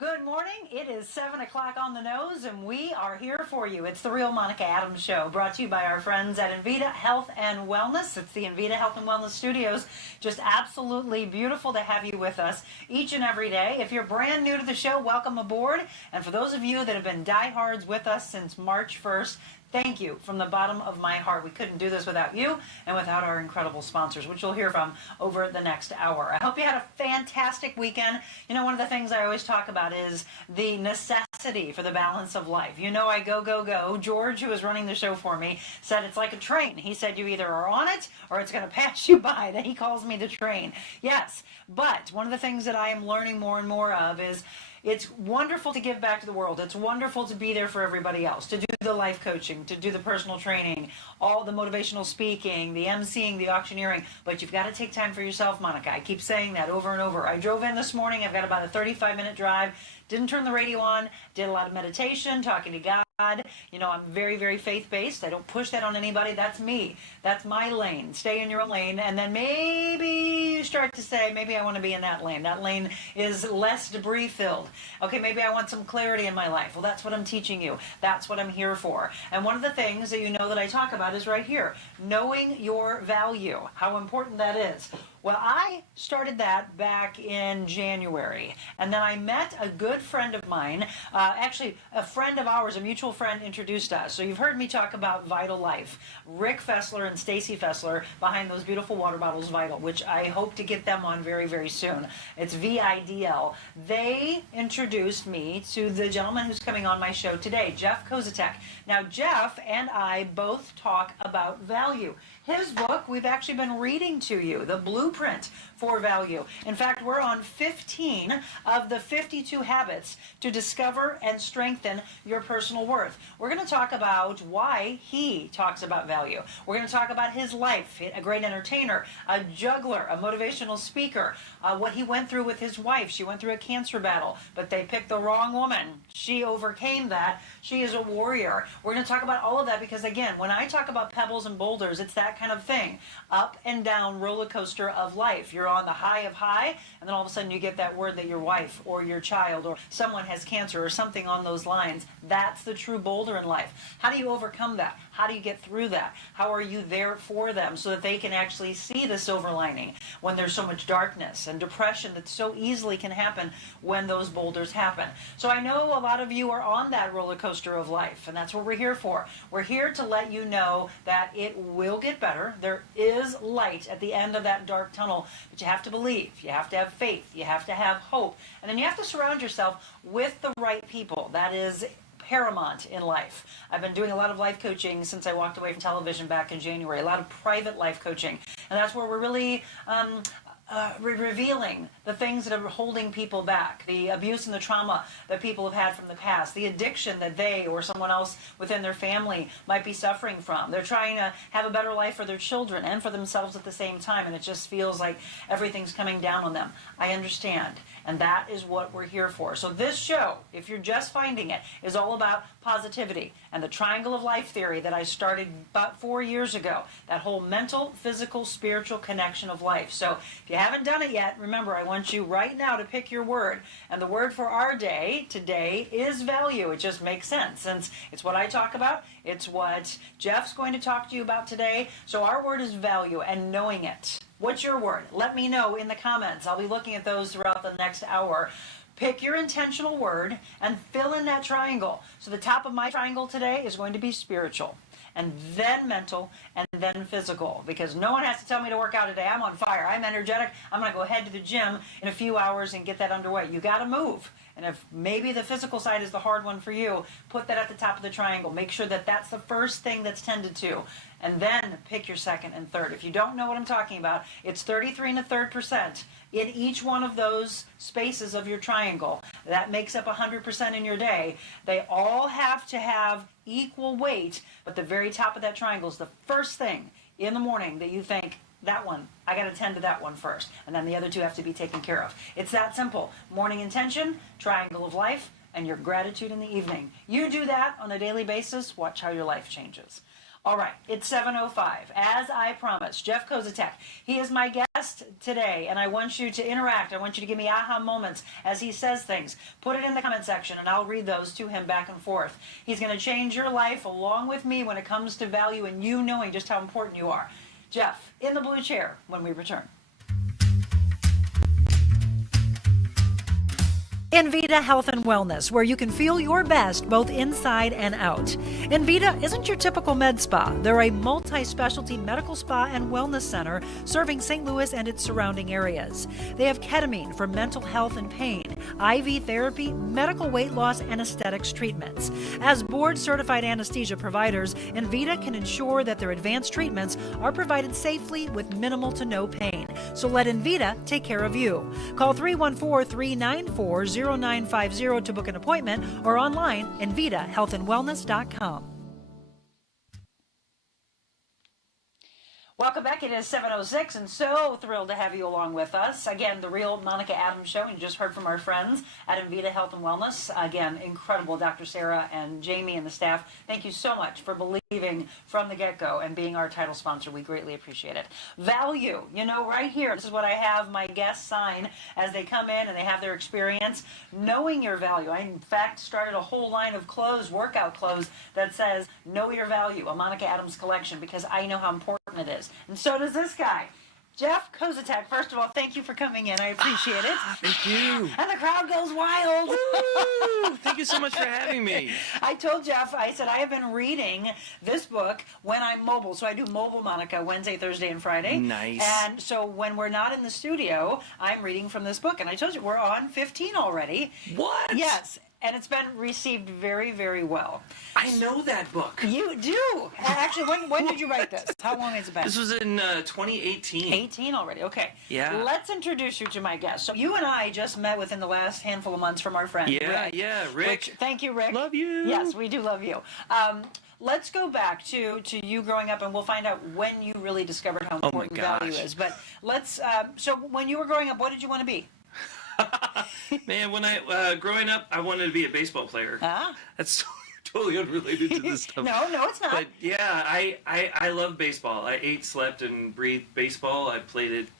Good morning. It is 7 o'clock on the nose, and we are here for you. It's the Real Monica Adams Show, brought to you by our friends at Invita Health and Wellness. It's the Invita Health and Wellness Studios. Just absolutely beautiful to have you with us each and every day. If you're brand new to the show, welcome aboard. And for those of you that have been diehards with us since March 1st, thank you from the bottom of my heart. We couldn't do this without you and without our incredible sponsors, which you'll hear from over the next hour. I hope you had a fantastic weekend. You know, one of the things I always talk about is the necessity for the balance of life. You know, I go, go, go. George, who is running the show for me, said it's like a train. He said you either are on it or it's going to pass you by. That he calls me the train. Yes, but one of the things that I am learning more and more of is it's wonderful to give back to the world. It's wonderful to be there for everybody else, to do the life coaching, to do the personal training, all the motivational speaking, the emceeing, the auctioneering. But you've got to take time for yourself, Monica. I keep saying that over and over. I drove in this morning. I've got about a 35-minute drive. Didn't turn the radio on. Did a lot of meditation, talking to God. You know, I'm very, very faith-based. I don't push that on anybody. That's me. That's my lane. Stay in your own lane. And then maybe you start to say, maybe I want to be in that lane. That lane is less debris-filled. Okay, maybe I want some clarity in my life. Well, that's what I'm teaching you. That's what I'm here for. And one of the things that you know that I talk about is right here. Knowing your value. How important that is. Well, I started that back in January, and then I met a good friend of mine, actually a friend of ours, a mutual friend introduced us. So you've heard me talk about Vital Life. Rick Fessler and Stacy Fessler behind those beautiful water bottles, Vital, which I hope to get them on very, very soon. It's VIDL. They introduced me to the gentleman who's coming on my show today, Jeff Koziatek. Now, Jeff and I both talk about value. His book, we've actually been reading to you, The Blueprint for Value. In fact, we're on 15 of the 52 habits to discover and strengthen your personal worth. We're going to talk about why he talks about value. We're going to talk about his life, a great entertainer, a juggler, a motivational speaker, what he went through with his wife. She went through a cancer battle, but they picked the wrong woman. She overcame that. She is a warrior. We're going to talk about all of that because, again, when I talk about pebbles and boulders, it's that kind of thing. Up and down roller coaster of life. You're on the high of high, and then all of a sudden you get that word that your wife or your child or someone has cancer or something on those lines. That's the true boulder in life. How do you overcome that? How do you get through that? How are you there for them so that they can actually see the silver lining when there's so much darkness and depression that so easily can happen when those boulders happen? So I know a lot of you are on that roller coaster of life, and that's what we're here for. We're here to let you know that it will get better. There is light at the end of that dark tunnel, but you have to believe. You have to have faith. You have to have hope. And then you have to surround yourself with the right people. That is paramount in life. I've been doing a lot of life coaching since I walked away from television back in January, a lot of private life coaching. And that's where we're really revealing the things that are holding people back, the abuse and the trauma that people have had from the past, the addiction that they or someone else within their family might be suffering from. They're trying to have a better life for their children and for themselves at the same time, and it just feels like everything's coming down on them. I understand, and that is what we're here for. So this show, if you're just finding it, is all about positivity and the triangle of life theory that I started about 4 years ago, that whole mental, physical, spiritual connection of life. So if you haven't done it yet, remember, I want you right now to pick your word. And the word for our day today is value. It just makes sense since it's what I talk about. It's what Jeff's going to talk to you about today. So our word is value and knowing it. What's your word? Let me know in the comments. I'll be looking at those throughout the next hour. Pick your intentional word and fill in that triangle. So the top of my triangle today is going to be spiritual, and then mental, and then physical, because no one has to tell me to work out today. I'm on fire. I'm energetic. I'm going to go head to the gym in a few hours and get that underway. You got to move. And if maybe the physical side is the hard one for you, put that at the top of the triangle. Make sure that that's the first thing that's tended to. And then pick your second and third. If you don't know what I'm talking about, it's 33 1/3% in each one of those spaces of your triangle. That makes up 100% in your day. They all have to have equal weight, but the very top of that triangle is the first thing in the morning that you think, that one, I got to tend to that one first. And then the other two have to be taken care of. It's that simple. Morning intention, triangle of life, and your gratitude in the evening. You do that on a daily basis, watch how your life changes. All right, it's 7:05. As I promised, Jeff Koziatek. He is my guest. guest today, and I want you to interact. I want you to give me aha moments as he says things. Put it in the comment section, and I'll read those to him back and forth. He's going to change your life along with me when it comes to value and you knowing just how important you are. Jeff, in the blue chair when we return. Envita Health and Wellness, where you can feel your best both inside and out. Envita isn't your typical med spa. They're a multi-specialty medical spa and wellness center serving St. Louis and its surrounding areas. They have ketamine for mental health and pain, IV therapy, medical weight loss, and aesthetics treatments. As board-certified anesthesia providers, Envita can ensure that their advanced treatments are provided safely with minimal to no pain. So let Envita take care of you. Call 314-394-0950 to book an appointment or online envitahealthandwellness.com. Welcome back. It is 7:06, and so thrilled to have you along with us. Again, the Real Monica Adams Show, and you just heard from our friends at Envita Health and Wellness. Again, incredible Dr. Sarah and Jamie and the staff. Thank you so much for believing from the get-go and being our title sponsor. We greatly appreciate it. Value, right here. This is what I have my guests sign as they come in and they have their experience. Knowing your value. I, in fact, started a whole line of clothes, workout clothes, that says, Know Your Value, a Monica Adams collection, because I know how important it is. And so does this guy, Jeff Koziatek. First of all, thank you for coming in. I appreciate it. Thank you. And the crowd goes wild. Woo! Thank you so much for having me. I told Jeff, I said, I have been reading this book when I'm mobile. So I do mobile Monica Wednesday, Thursday, and Friday. Nice. And so when we're not in the studio, I'm reading from this book. And I told you, we're on 15 already. What? Yes. And it's been received very, very well. I know that book. You do. Actually, when did you write this? How long has it been? This was in 2018. 18 already. Okay. Yeah. Let's introduce you to my guest. So you and I just met within the last handful of months from our friend Rick. Rick. Thank you, Rick. Love you. Yes, we do love you. Let's go back to you growing up, and we'll find out when you really discovered how important value is. But let's. So when you were growing up, what did you want to be? Man, when I growing up, I wanted to be a baseball player. That's totally unrelated to this stuff. No, it's not. But yeah, I love baseball. I ate, slept, and breathed baseball. I played it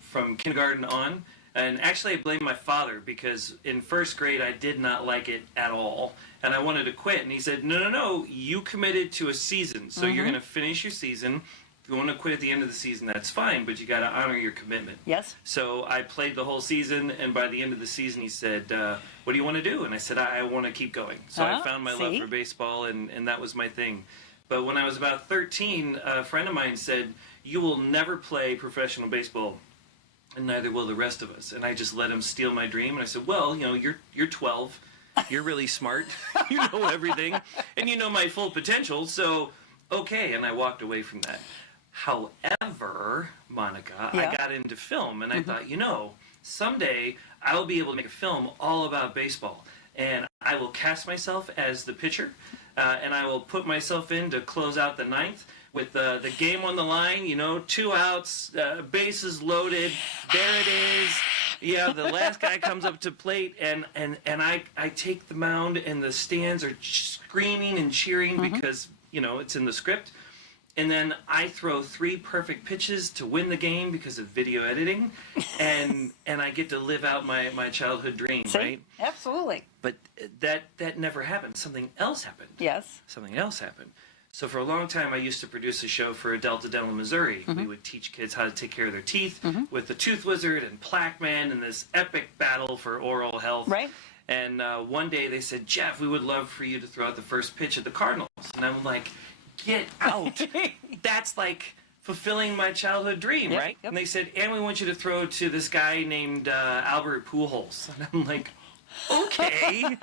from kindergarten on. And actually, I blame my father because in first grade, I did not like it at all. And I wanted to quit. And he said, no, you committed to a season. So you're going to finish your season. If you want to quit at the end of the season, that's fine, but you got to honor your commitment. Yes. So I played the whole season, and by the end of the season, he said, what do you want to do? And I said, I want to keep going. So I found my love for baseball, and that was my thing. But when I was about 13, a friend of mine said, you will never play professional baseball, and neither will the rest of us. And I just let him steal my dream, and I said, well, you're 12. You're really smart. You know everything, and you know my full potential, so okay. And I walked away from that. However, Monica, I got into film, and I thought, someday I will be able to make a film all about baseball, and I will cast myself as the pitcher, and I will put myself in to close out the ninth with the game on the line, 2 outs, bases loaded, there it is. Yeah, the last guy comes up to plate, and I take the mound, and the stands are screaming and cheering because, it's in the script. And then I throw 3 perfect pitches to win the game because of video editing, and I get to live out my childhood dream, right? Absolutely. But that never happened. Something else happened. Yes. Something else happened. So for a long time, I used to produce a show for Delta Dental, Missouri. We would teach kids how to take care of their teeth with the Tooth Wizard and Plaque Man and this epic battle for oral health. Right. And one day they said, Jeff, we would love for you to throw out the first pitch at the Cardinals. And I'm like, get out. That's like fulfilling my childhood dream, right? Yep. And they said, and we want you to throw to this guy named Albert Pujols. And I'm like, okay.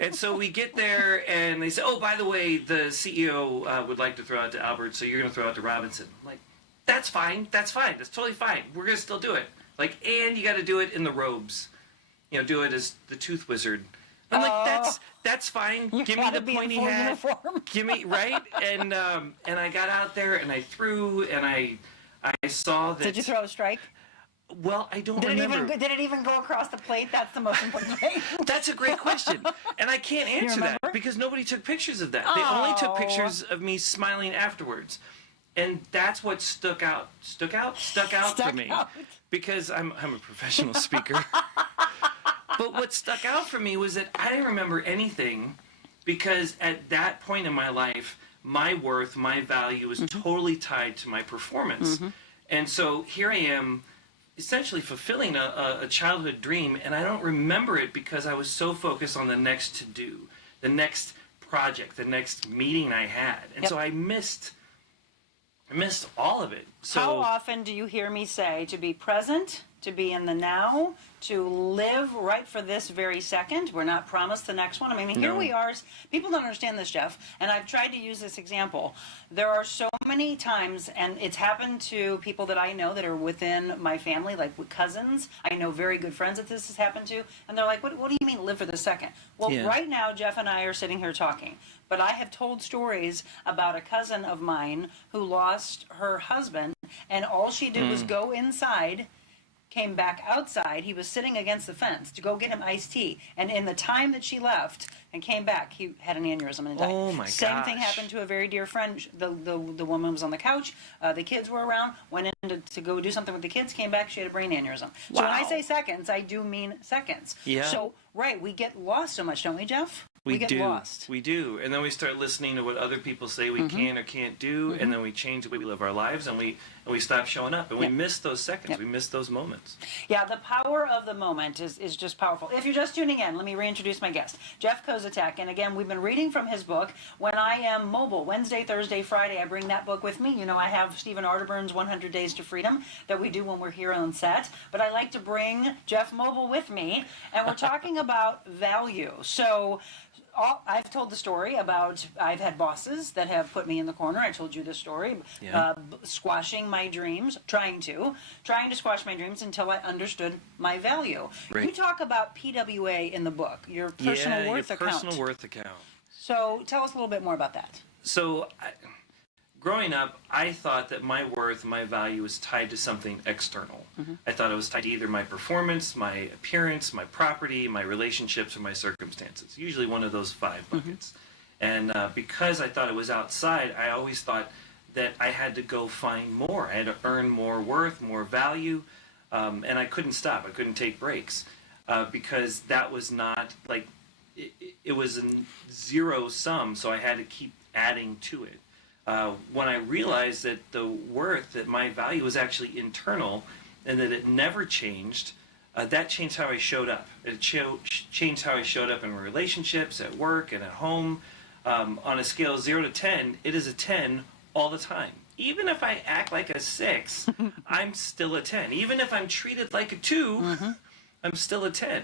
And so we get there, and they say, oh, by the way, the CEO would like to throw out to Albert, so you're going to throw out to Robinson. I'm like, that's fine. That's totally fine. We're going to still do it. Like, and you got to do it in the robes. Do it as the Tooth Wizard. I'm like, that's fine. Give me the pointy hat. Give me, right? And I got out there, and I threw, and I saw that. Did you throw a strike? Well, I don't remember. Did it even go across the plate? That's the most important thing. That's a great question. And I can't answer that because nobody took pictures of that. They only took pictures of me smiling afterwards. And that's what stuck out for me. Because I'm a professional speaker. But what stuck out for me was that I didn't remember anything, because at that point in my life, my worth, my value was totally tied to my performance. And so here I am, essentially fulfilling a childhood dream, and I don't remember it because I was so focused on the next to-do, the next project, the next meeting I had. And so I missed all of it. So how often do you hear me say to be present, to be in the now, to live right for this very second? We're not promised the next one. I mean, here we are. People don't understand this, Jeff, and I've tried to use this example. There are so many times, and it's happened to people that I know that are within my family, like with cousins. I know very good friends that this has happened to, and they're like, what do you mean live for the second? Well, right now, Jeff and I are sitting here talking, but I have told stories about a cousin of mine who lost her husband, and all she did was go inside, came back outside. He was sitting against the fence to go get him iced tea. And in the time that she left and came back, he had an aneurysm and died. Oh, my gosh. Same thing happened to a very dear friend. The woman was on the couch. The kids were around, went in to go do something with the kids, came back, she had a brain aneurysm. Wow. So when I say seconds, I do mean seconds. Yeah. So, right, we get lost so much, don't we, Jeff? We get lost. We do. And then we start listening to what other people say we can or can't do, and then we change the way we live our lives, and we stop showing up. And we miss those seconds. We miss those moments. Yeah, the power of the moment is just powerful. If you're just tuning in, let me reintroduce my guest, Jeff Koziatek. And again, we've been reading from his book, When I Am Mobile. Wednesday, Thursday, Friday, I bring that book with me. You know, I have Stephen Arterburn's 100 Days to Freedom that we do when we're here on set. But I like to bring Jeff Mobile with me, and we're talking about value. So I've told the story about I've had bosses that have put me in the corner. I told you this story, squashing my dreams, trying to squash my dreams until I understood my value. Right. You talk about PWA in the book, your personal worth account. Personal worth account. So tell us a little bit more about that. So growing up, I thought that my worth, my value was tied to something external. I thought it was tied to either my performance, my appearance, my property, my relationships, or my circumstances. Usually one of those 5 buckets. And because I thought it was outside, I always thought that I had to go find more. I had to earn more worth, more value, and I couldn't stop. I couldn't take breaks because that was not like it was a zero sum. So I had to keep adding to it. When I realized that the worth, that my value was actually internal and that it never changed, that changed how I showed up. It changed how I showed up in relationships, at work, and at home. On a scale of 0 to 10, it is a 10 all the time. Even if I act like a 6, I'm still a 10. Even if I'm treated like a 2, I'm still a 10.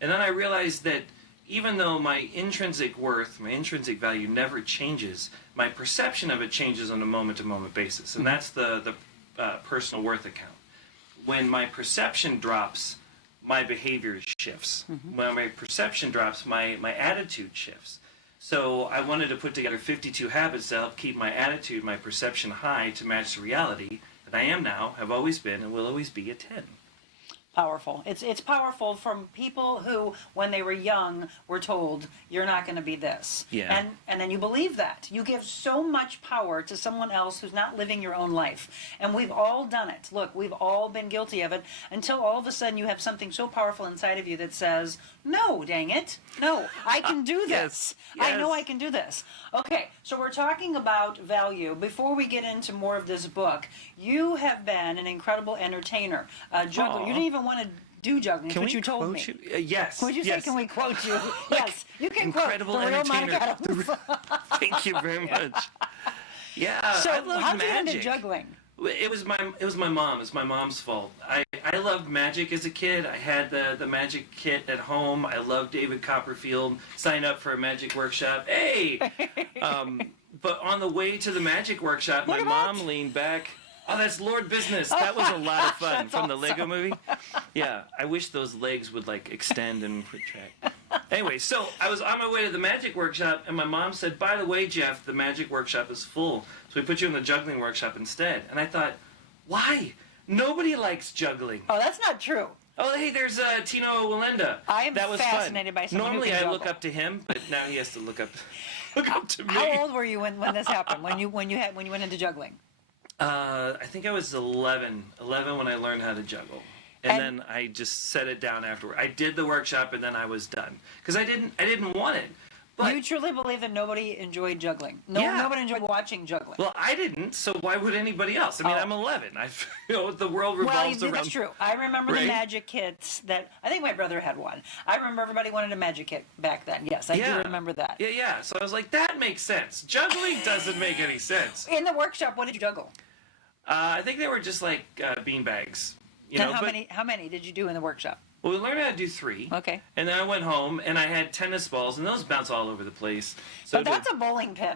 And then I realized that even though my intrinsic worth, my intrinsic value never changes, my perception of it changes on a moment-to-moment basis. And that's the personal worth account. When my perception drops, my behavior shifts. When my perception drops, my attitude shifts. So I wanted to put together 52 habits to help keep my attitude, my perception high to match the reality that I am now, have always been, and will always be a 10. Powerful. It's powerful from people who, when they were young, were told, you're not going to be this. Yeah. And then you believe that. You give so much power to someone else who's not living your own life. And we've all done it. Look, we've all been guilty of it until all of a sudden you have something so powerful inside of you that says, no, dang it. No, I can do this. I know I can do this. Okay, so we're talking about value. Before we get into more of this book, you have been an incredible entertainer, a juggler. You didn't even want to do juggling, but you told me. Yes. Would you say, can we quote you? Yes, you can incredible quote the real Monica entertainer. Adams. Thank you very much. Yeah, so I love how'd magic. you get into juggling? It was my mom. It's my mom's fault. I loved magic as a kid. I had the magic kit at home. I loved David Copperfield. Signed up for a magic workshop. Hey! But on the way to the magic workshop, my mom leaned back. Oh, that's Lord Business. That was a lot of fun from the Lego movie. Yeah, I wish those legs would like extend and retract. Anyway, so I was on my way to the magic workshop, and my mom said, by the way, Jeff, the magic workshop is full, so we put you in the juggling workshop instead. And I thought, why? Nobody likes juggling. Oh, that's not true. Oh, hey, there's Tino Walenda. I am that was fascinated fun. by someone Normally who can I look juggle. up to him, but now he has to look up to me. How old were you when this happened? When you went into juggling? I think I was 11 when I learned how to juggle. And then I just set it down afterward. I did the workshop and then I was done. Because I didn't want it. But you truly believe that nobody enjoyed juggling? Nobody enjoyed watching juggling? Well, I didn't, so why would anybody else? I mean, I'm 11. The world revolves around... That's true. I remember the magic kits that... I think my brother had one. I remember everybody wanted a magic kit back then. Yes, I do remember that. Yeah. So I was like, that makes sense. Juggling doesn't make any sense. In the workshop, what did you juggle? I think they were just like bean bags. How many did you do in the workshop? Well, we learned how to do 3. Okay. And then I went home, and I had tennis balls, and those bounce all over the place. So but that's a bowling pin.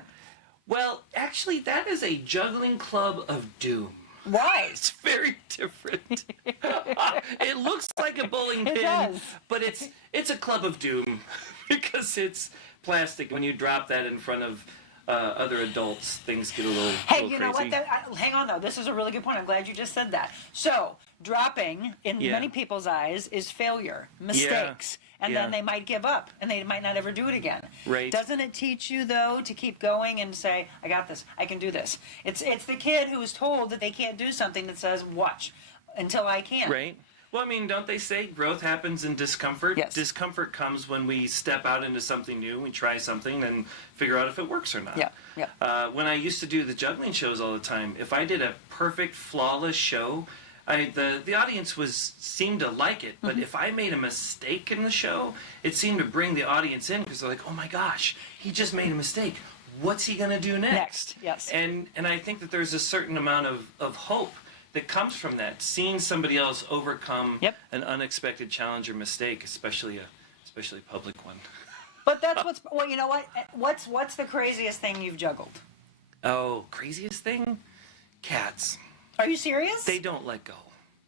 Well, actually, that is a juggling club of doom. Why? It's very different. It looks like a bowling pin, does. But it's a club of doom because it's plastic. When you drop that in front of other adults, things get a little crazy. Hey, know what? Hang on, though. This is a really good point. I'm glad you just said that. So, dropping, in many people's eyes, is failure, mistakes. And then they might give up, and they might not ever do it again. Right. Doesn't it teach you, though, to keep going and say, I got this, I can do this? It's the kid who is told that they can't do something that says, watch, until I can. Right. Well, I mean, don't they say growth happens in discomfort? Yes. Discomfort comes when we step out into something new, we try something, and figure out if it works or not. Yeah. When I used to do the juggling shows all the time, if I did a perfect, flawless show, the audience seemed to like it. But if I made a mistake in the show, it seemed to bring the audience in because they're like, oh my gosh, he just made a mistake. What's he going to do next? Yes. And I think that there's a certain amount of hope that comes from that, seeing somebody else overcome an unexpected challenge or mistake, especially a public one. But that's well, you know what? What's the craziest thing you've juggled? Oh, craziest thing? Cats. Are you serious? They don't let go.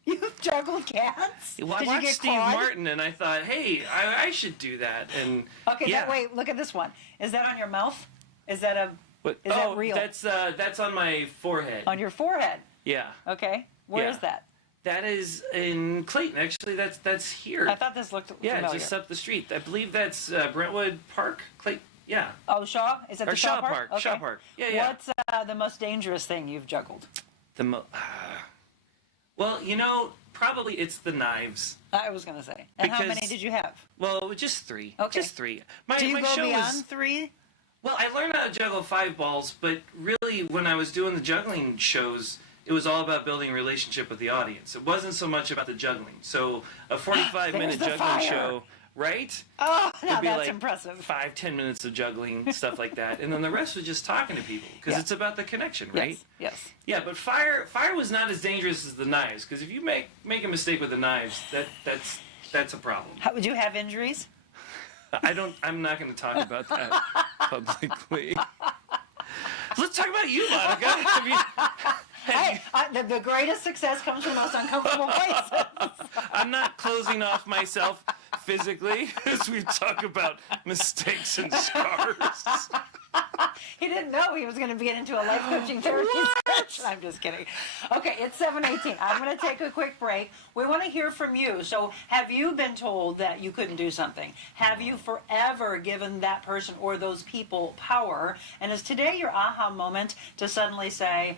You've juggled cats? Well, I watched Steve Martin and I thought, hey, I should do that. And wait, look at this one. Is that on your mouth? Is that that real? That's on my forehead. On your forehead? Yeah. Okay. Where is that? That is in Clayton. Actually, that's here. I thought this looked familiar. Yeah, just up the street. I believe that's Brentwood Park, Clayton. Yeah. Oh, Shaw? Is that the Shaw Park? Okay. Shaw Park. Yeah. What's the most dangerous thing you've juggled? Well, probably it's the knives. I was going to say. And how many did you have? Well, just 3. Okay. Just 3. Do you go beyond 3? Well, I learned how to juggle 5 balls, but really when I was doing the juggling shows, it was all about building a relationship with the audience. It wasn't so much about the juggling. So a 45-minute juggling show, right? Oh, now that's like impressive. 5-10 minutes of juggling, stuff like that. And then the rest was just talking to people because it's about the connection, right? Yes. Yeah, but fire was not as dangerous as the knives because if you make a mistake with the knives, that's a problem. Would you have injuries? I'm not going to talk about that publicly. Let's talk about you, Monica. The greatest success comes from the most uncomfortable places. I'm not closing off myself physically as we talk about mistakes and scars. He didn't know he was going to get into a life coaching therapy session. I'm just kidding. Okay, it's 7:18. I'm going to take a quick break. We want to hear from you. So have you been told that you couldn't do something? Have you forever given that person or those people power? And is today your aha moment to suddenly say,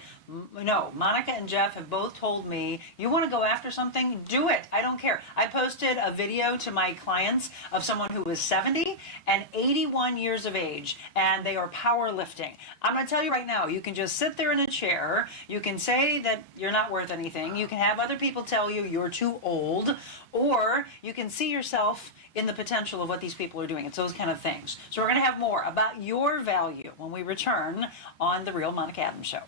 no, Monica and Jeff have both told me, you want to go after something? Do it. I don't care. I posted a video to my clients of someone who was 70 and 81 years of age, and they are powerlifting. I'm going to tell you right now, you can just sit there in a chair. You can say that you're not worth anything. You can have other people tell you you're too old, or you can see yourself in the potential of what these people are doing. It's those kind of things. So we're going to have more about your value when we return on The Real Monica Adams Show.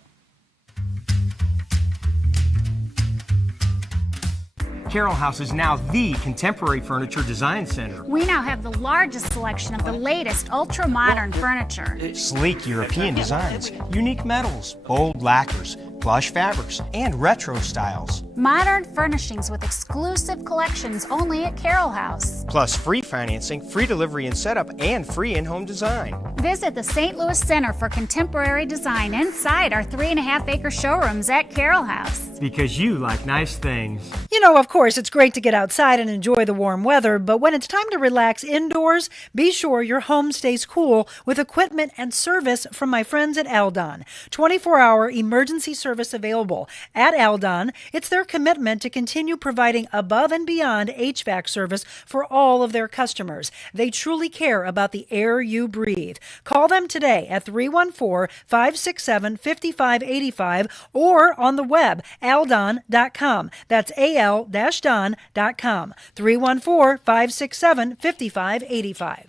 Carroll House is now the contemporary furniture design center. We now have the largest selection of the latest ultra-modern furniture. Sleek European designs, unique metals, bold lacquers, plush fabrics, and retro styles. Modern furnishings with exclusive collections only at Carroll House. Plus free financing, free delivery and setup, and free in-home design. Visit the St. Louis Center for Contemporary Design inside our 3.5-acre showrooms at Carroll House. Because you like nice things. You know, of course, it's great to get outside and enjoy the warm weather, but when it's time to relax indoors, be sure your home stays cool with equipment and service from my friends at Aldon. 24-hour emergency service available. At Aldon, it's their commitment to continue providing above and beyond HVAC service for all of their customers. They truly care about the air you breathe. Call them today at 314-567-5585 or on the web, aldon.com. That's al-don.com. 314-567-5585.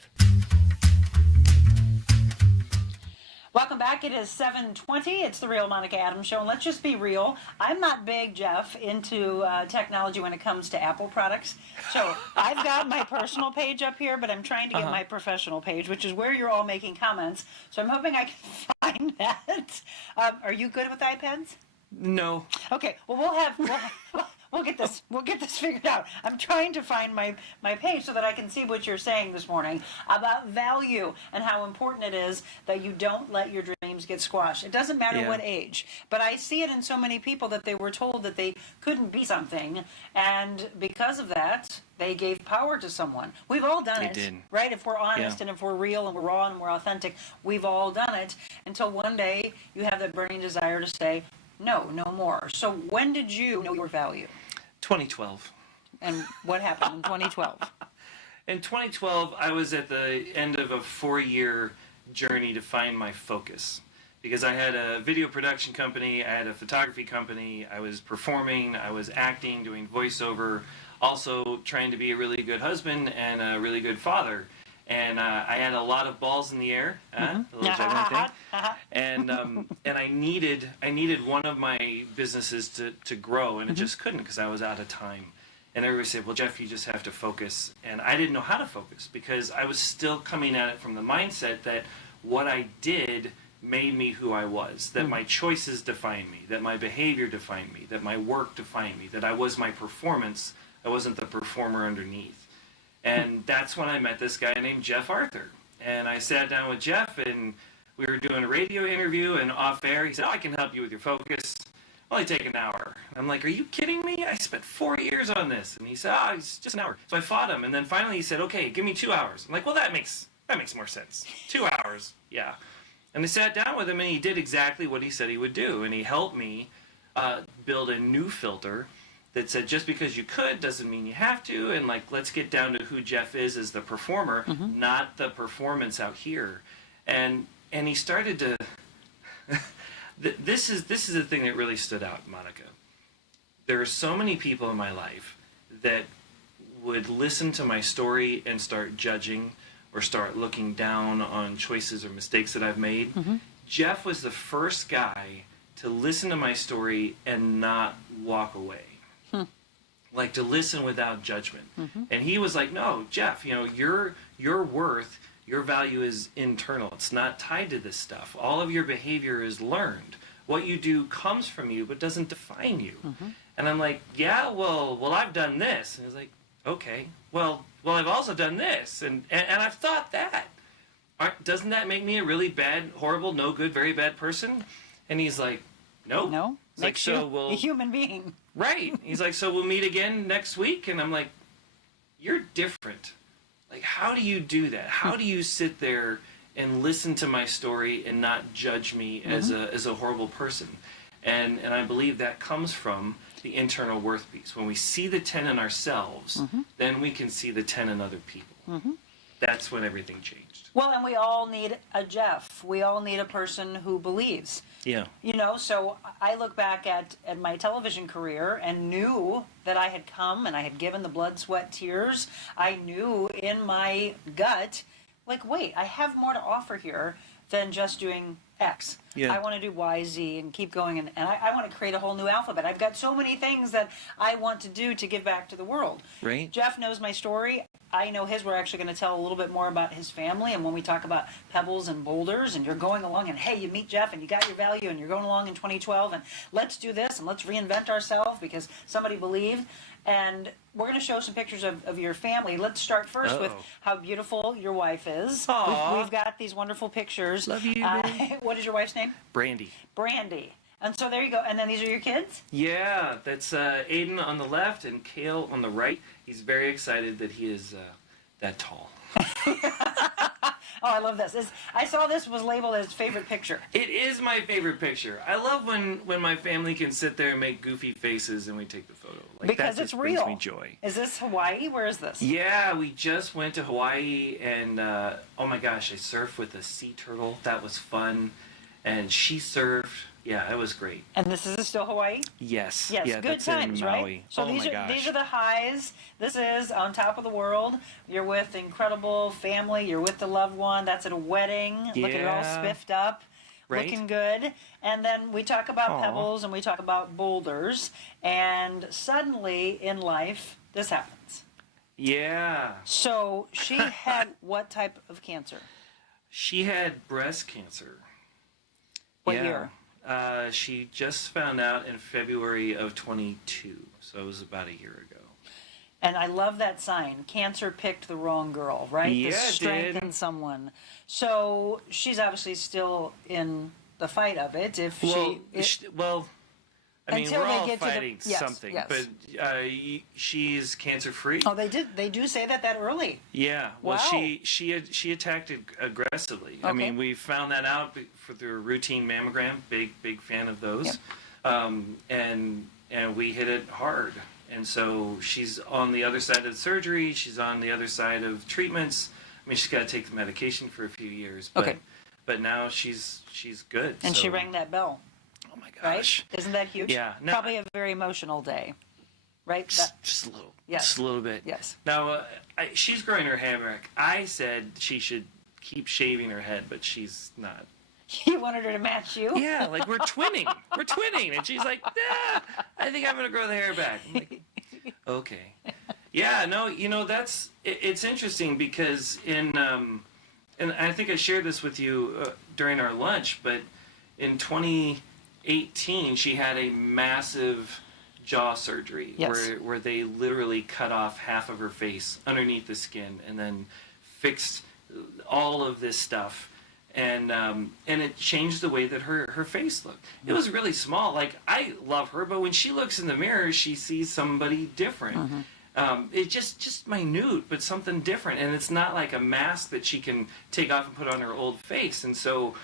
Welcome back. It is 7:20. It's the Real Monica Adams Show. And let's just be real. I'm not big, Jeff, into technology when it comes to Apple products. So I've got my personal page up here, but I'm trying to get my professional page, which is where you're all making comments. So I'm hoping I can find that. Are you good with iPads? No. Okay. Well, we'll get this figured out. I'm trying to find my page so that I can see what you're saying this morning about value and how important it is that you don't let your dreams get squashed. It doesn't matter what age, but I see it in so many people that they were told that they couldn't be something, and because of that, they gave power to someone. We've all done it, right? If we're honest and if we're real and we're raw and we're authentic, we've all done it until one day you have that burning desire to say, no more. So when did you know your value? 2012. And what happened in 2012? In 2012, I was at the end of a 4-year journey to find my focus. Because I had a video production company, I had a photography company, I was performing, I was acting, doing voiceover, also trying to be a really good husband and a really good father. And I had a lot of balls in the air, a little juggling thing, and I needed one of my businesses to grow, and it just couldn't because I was out of time. And everybody said, "Well, Jeff, you just have to focus," and I didn't know how to focus because I was still coming at it from the mindset that what I did made me who I was, that my choices defined me, that my behavior defined me, that my work defined me, that I was my performance. I wasn't the performer underneath. And that's when I met this guy named Jeff Arthur. And I sat down with Jeff, and we were doing a radio interview, and off air, he said, I can help you with your focus. Only take an hour. I'm like, are you kidding me? I spent 4 years on this. And he said, it's just an hour. So I fought him, and then finally he said, okay, give me 2 hours. I'm like, well, that makes more sense. 2 hours, yeah. And I sat down with him, and he did exactly what he said he would do. And he helped me build a new filter that said just because you could doesn't mean you have to, and like let's get down to who Jeff is as the performer, not the performance out here. And he started to this is the thing that really stood out, Monica. There are so many people in my life that would listen to my story and start judging or start looking down on choices or mistakes that I've made. Jeff was the first guy to listen to my story and not walk away. Like to listen without judgment. And he was like, no, Jeff, your worth, your value is internal. It's not tied to this stuff. All of your behavior is learned. What you do comes from you, but doesn't define you. And I'm like, yeah, well, I've done this. And he's like, okay, well, I've also done this. And I've thought that. Doesn't that make me a really bad, horrible, no good, very bad person? And he's like, no. No, makes you a human being. Right. He's like, so we'll meet again next week? And I'm like, you're different. Like, how do you do that? How do you sit there and listen to my story and not judge me as a horrible person? And I believe that comes from the internal worth piece. When we see the 10 in ourselves, then we can see the 10 in other people. That's when everything changed. Well, and we all need a Jeff. We all need a person who believes. Yeah. So I look back at my television career and knew that I had come and I had given the blood, sweat, tears. I knew in my gut, like, wait, I have more to offer here than just doing X. Yeah. I want to do Y, Z, and keep going, and I want to create a whole new alphabet. I've got so many things that I want to do to give back to the world. Right. Jeff knows my story. I know his, we're actually going to tell a little bit more about his family. And when we talk about pebbles and boulders, and you're going along, and hey, you meet Jeff, and you got your value, and you're going along in 2012, and let's do this, and let's reinvent ourselves because somebody believed. And we're going to show some pictures of your family. Let's start first with how beautiful your wife is. We've got these wonderful pictures. Love you, baby. What is your wife's name? Brandy. Brandy. And so there you go. And then these are your kids? Yeah, that's Aiden on the left and Kale on the right. He's very excited that he is that tall. Oh, I love this. I saw this was labeled as favorite picture. It is my favorite picture. I love when my family can sit there and make goofy faces and we take the photo. Like, because that it's just real. brings me joy. Is this Hawaii? Where is this? Yeah, we just went to Hawaii and oh my gosh, I surfed with a sea turtle. That was fun. And she surfed. Yeah, it was great. And this is still Hawaii? Yes. Yes, yeah, good that's times, in right? Maui. So oh these my gosh. these are the highs. This is on top of the world. You're with incredible family. You're with the loved one. That's at a wedding. Look at it all Yeah. spiffed up. Right? Looking good. And then we talk about Aw. pebbles and we talk about boulders. And suddenly in life, this happens. Yeah. So she had what type of cancer? She had breast cancer. What Yeah. year? She just found out in February of 22, so it was about a year ago. And I love that sign. Cancer picked the wrong girl, right? Yeah, The it strength did. in someone. So she's obviously still in the fight of it. If Well, I mean, Until we're they all get to the- fighting yes, something, yes. but she's cancer-free. oh, they do say that early. Yeah, well, Wow. she attacked aggressively. I Okay. mean, we found that out through a routine mammogram. Big fan of those, and we hit it hard. And so she's on the other side of surgery. She's on the other side of treatments. I mean, she's got to take the medication for a few years. But, Okay. But now she's good. And so. she rang that bell, Oh my right? gosh. Isn't that huge? Yeah. No, Probably a very emotional day, right? Just a little. Yes. Just a little bit. Yes. Now, she's growing her hair back. I said she should keep shaving her head, but she's not. You wanted her to match you? Yeah, like we're twinning. We're twinning. And she's like, I think I'm going to grow the hair back. I'm like, okay. Yeah, no, it's interesting because and I think I shared this with you during our lunch, but in 2018, she had a massive jaw surgery where they literally cut off half of her face underneath the skin and then fixed all of this stuff. And it changed the way that her face looked. It was really small. Like, I love her, but when she looks in the mirror, she sees somebody different. It's just minute, but something different. And it's not like a mask that she can take off and put on her old face. And so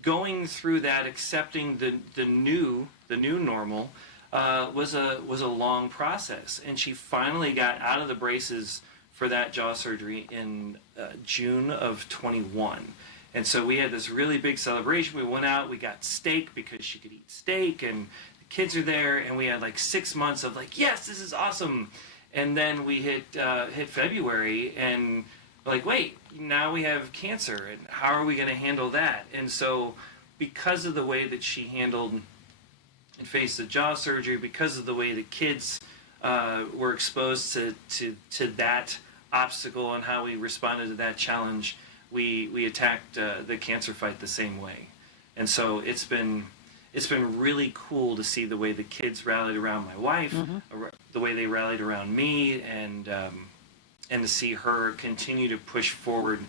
going through that, accepting the new normal, was a long process. And she finally got out of the braces for that jaw surgery in June of 21. And so we had this really big celebration. We went out, we got steak because she could eat steak, and the kids are there, and we had like 6 months of like, yes, this is awesome. And then we hit February, and we're like, wait, now we have cancer, and how are we going to handle that? And so because of the way that she handled and faced the jaw surgery, because of the way the kids were exposed to that obstacle and how we responded to that challenge, we attacked the cancer fight the same way. And so it's been really cool to see the way the kids rallied around my wife, the way they rallied around me, and to see her continue to push forward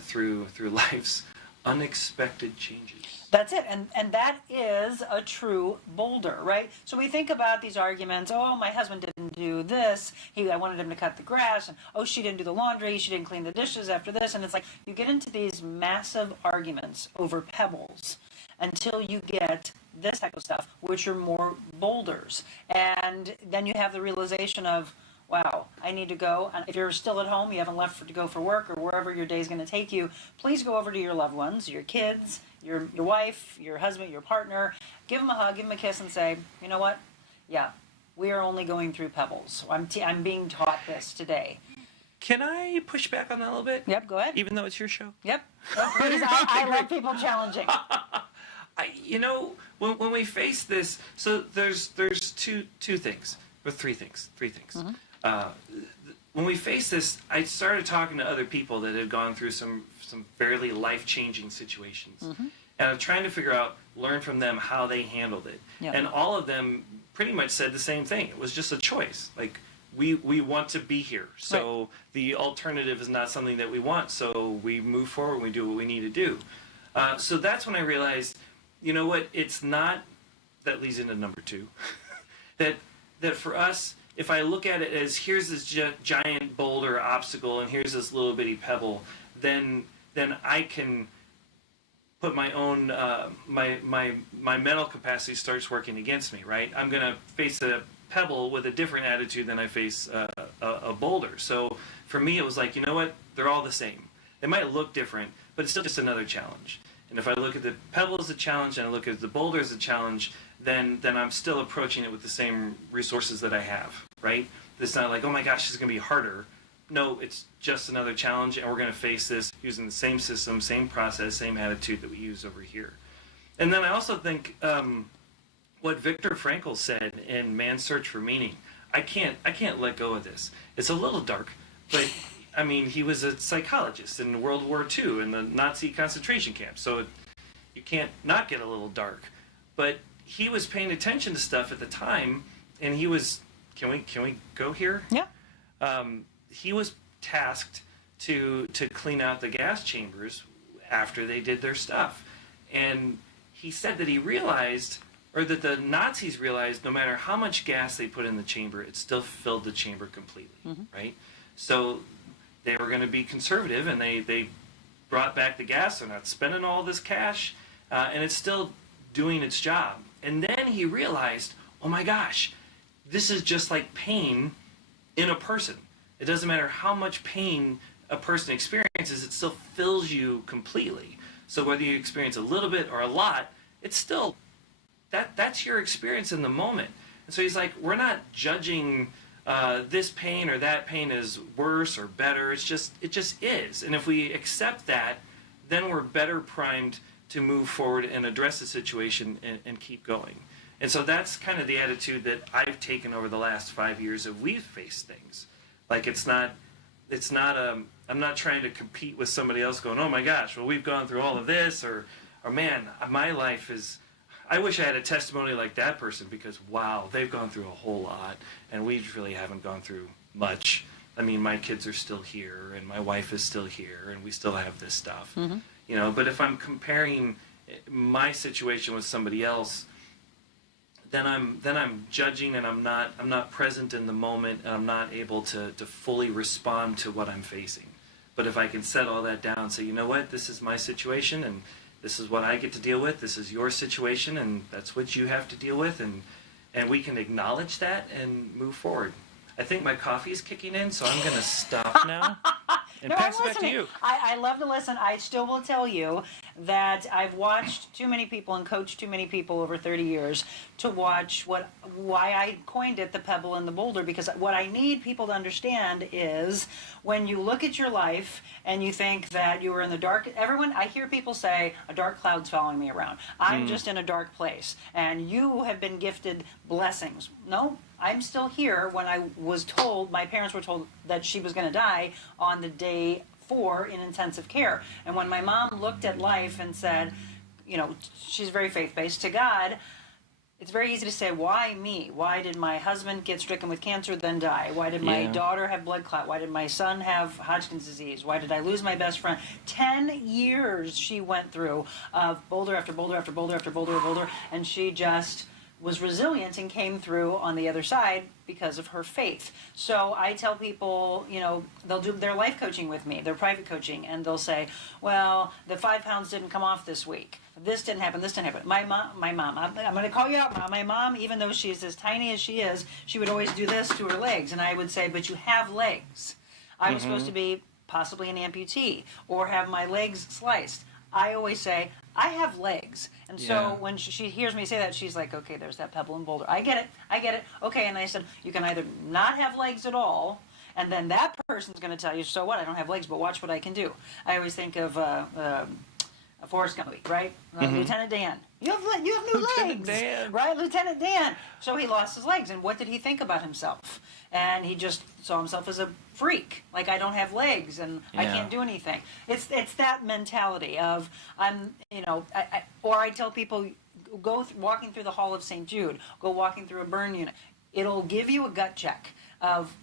through life's unexpected changes. That's it, and that is a true boulder, right? So we think about these arguments. Oh, my husband didn't do this. I wanted him to cut the grass, and oh, she didn't do the laundry. She didn't clean the dishes after this, and it's like you get into these massive arguments over pebbles until you get this type of stuff, which are more boulders, and then you have the realization of, wow, I need to go. And if you're still at home, you haven't left to go for work or wherever your day is going to take you, please go over to your loved ones, your kids, your wife, your husband, your partner. Give them a hug, give them a kiss, and say, you know what? Yeah, we are only going through pebbles. I'm being taught this today. Can I push back on that a little bit? Yep, go ahead. Even though it's your show? Yep. Oh, please, I love people challenging. When we face this, so there's two things, or three things. when we faced this, I started talking to other people that had gone through some fairly life-changing situations. And I'm trying to figure out, learn from them how they handled it. Yeah. And all of them pretty much said the same thing. It was just a choice. Like, we want to be here. So the alternative is not something that we want. So we move forward and we do what we need to do. So that's when I realized, you know what, it's not, that leads into number 2, that for us, if I look at it as here's this giant boulder obstacle and here's this little bitty pebble, then I can put my own my mental capacity starts working against me, right? I'm going to face a pebble with a different attitude than I face a boulder. So for me, it was like, you know what? They're all the same. They might look different, but it's still just another challenge. And if I look at the pebble as a challenge and I look at the boulder as a challenge, then I'm still approaching it with the same resources that I have, right? It's not like, oh my gosh, this is going to be harder. No, it's just another challenge, and we're going to face this using the same system, same process, same attitude that we use over here. And then I also think what Viktor Frankl said in Man's Search for Meaning, I can't let go of this. It's a little dark, but I mean, he was a psychologist in World War II in the Nazi concentration camp, so you can't not get a little dark. But he was paying attention to stuff at the time, and he was, can we go here? Yeah. He was tasked to clean out the gas chambers after they did their stuff. And he said that he realized, or that the Nazis realized, no matter how much gas they put in the chamber, it still filled the chamber completely, right? So they were going to be conservative, and they brought back the gas. They're not spending all this cash, and it's still doing its job. And then he realized, oh my gosh, this is just like pain in a person. It doesn't matter how much pain a person experiences, it still fills you completely. So whether you experience a little bit or a lot, it's still, that's your experience in the moment. And so he's like, we're not judging this pain or that pain is worse or better. It just is. And if we accept that, then we're better primed to move forward and address the situation and keep going. And so that's kind of the attitude that I've taken over the last 5 years as we've faced things. Like I'm not trying to compete with somebody else going, oh my gosh, well, we've gone through all of this, or man, my life is, I wish I had a testimony like that person, because wow, they've gone through a whole lot, and we really haven't gone through much. I mean, my kids are still here, and my wife is still here, and we still have this stuff. You know, but if I'm comparing my situation with somebody else, then I'm judging, and I'm not present in the moment, and I'm not able to fully respond to what I'm facing. But if I can set all that down and say, you know what, this is my situation, and this is what I get to deal with, this is your situation, and that's what you have to deal with, and we can acknowledge that and move forward. I think my coffee is kicking in, so I'm going to stop now and pass it back to you. I love to listen. I still will tell you that I've watched too many people and coached too many people over 30 years to watch why I coined it the pebble and the boulder, because what I need people to understand is when you look at your life and you think that you were in the dark, I hear people say, a dark cloud's following me around. I'm just in a dark place, and you have been gifted blessings. No, I'm still here. When I was told, my parents were told that she was going to die on the day 4 in intensive care. And when my mom looked at life and said, you know, she's very faith-based, to God, it's very easy to say, why me? Why did my husband get stricken with cancer then die? Why did my daughter have blood clot? Why did my son have Hodgkin's disease? Why did I lose my best friend? 10 years she went through of boulder after boulder after boulder after boulder after boulder, and she just was resilient and came through on the other side because of her faith. So I tell people, you know, they'll do their life coaching with me, their private coaching, and they'll say, well, the 5 pounds didn't come off this week. This didn't happen, this didn't happen. My mom, I'm going to call you out, Mom. My mom, even though she's as tiny as she is, she would always do this to her legs. And I would say, but you have legs. I was supposed to be possibly an amputee or have my legs sliced. I always say, I have legs. And so when she hears me say that, she's like, okay, there's that pebble and boulder. I get it. Okay, and I said, you can either not have legs at all, and then that person's going to tell you, so what, I don't have legs, but watch what I can do. I always think of Forrest Gump, right? Lieutenant Dan. You have new Lieutenant legs, Dan. right? Lieutenant Dan. So he lost his legs, and what did he think about himself? And he just saw himself as a freak. Like, I don't have legs, and I can't do anything. It's that mentality of or I tell people, walking through the Hall of St. Jude, go walking through a burn unit. It'll give you a gut check of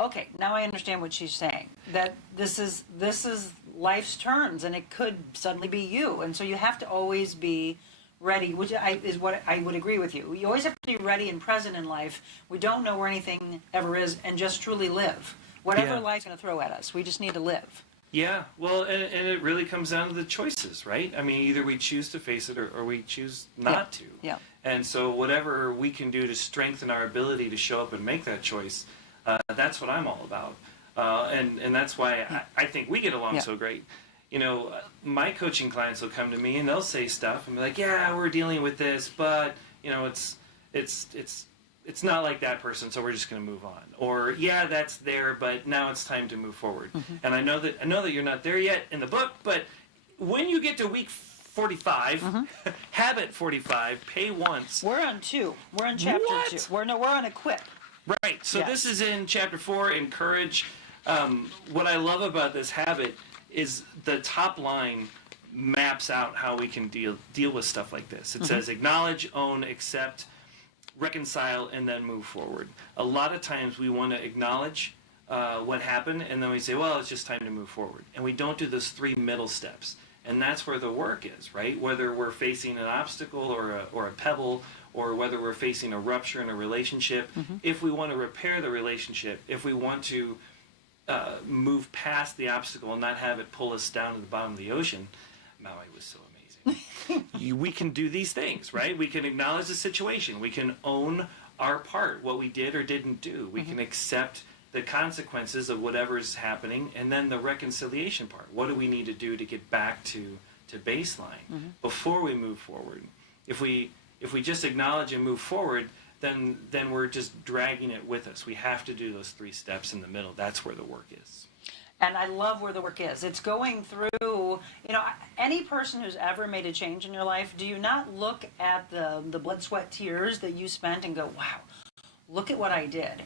okay, now I understand what she's saying. That this is life's turns, and it could suddenly be you. And so you have to always be ready, which is what I would agree with you. You always have to be ready and present in life. We don't know where anything ever is, and just truly live. Whatever life's going to throw at us, we just need to live. Yeah, well, and it really comes down to the choices, right? I mean, either we choose to face it or we choose not to. Yeah. And so whatever we can do to strengthen our ability to show up and make that choice, that's what I'm all about. And that's why I think we get along so great. You know, my coaching clients will come to me and they'll say stuff and be like, yeah, we're dealing with this, but, you know, it's not like that person, so we're just going to move on. Or, yeah, that's there, but now it's time to move forward. And I know that you're not there yet in the book, but when you get to week 45, habit 45, pay once. We're on 2. We're on chapter 2. We're on equip. Right. So this is in chapter 4, encourage. What I love about this habit is the top line maps out how we can deal with stuff like this. It says acknowledge, own, accept, reconcile, and then move forward. A lot of times we want to acknowledge what happened, and then we say, well, it's just time to move forward. And we don't do those 3 middle steps. And that's where the work is, right? Whether we're facing an obstacle or a pebble, or whether we're facing a rupture in a relationship, if we want to repair the relationship, if we want to move past the obstacle and not have it pull us down to the bottom of the ocean, Maui was so amazing. We can do these things, right? We can acknowledge the situation. We can own our part, what we did or didn't do. We can accept the consequences of whatever's happening, and then the reconciliation part. What do we need to do to get back to baseline before we move forward? If we just acknowledge and move forward, then we're just dragging it with us. We have to do those 3 steps in the middle. That's where the work is. And I love where the work is. It's going through, any person who's ever made a change in your life, do you not look at the blood, sweat, tears that you spent and go, wow, look at what I did.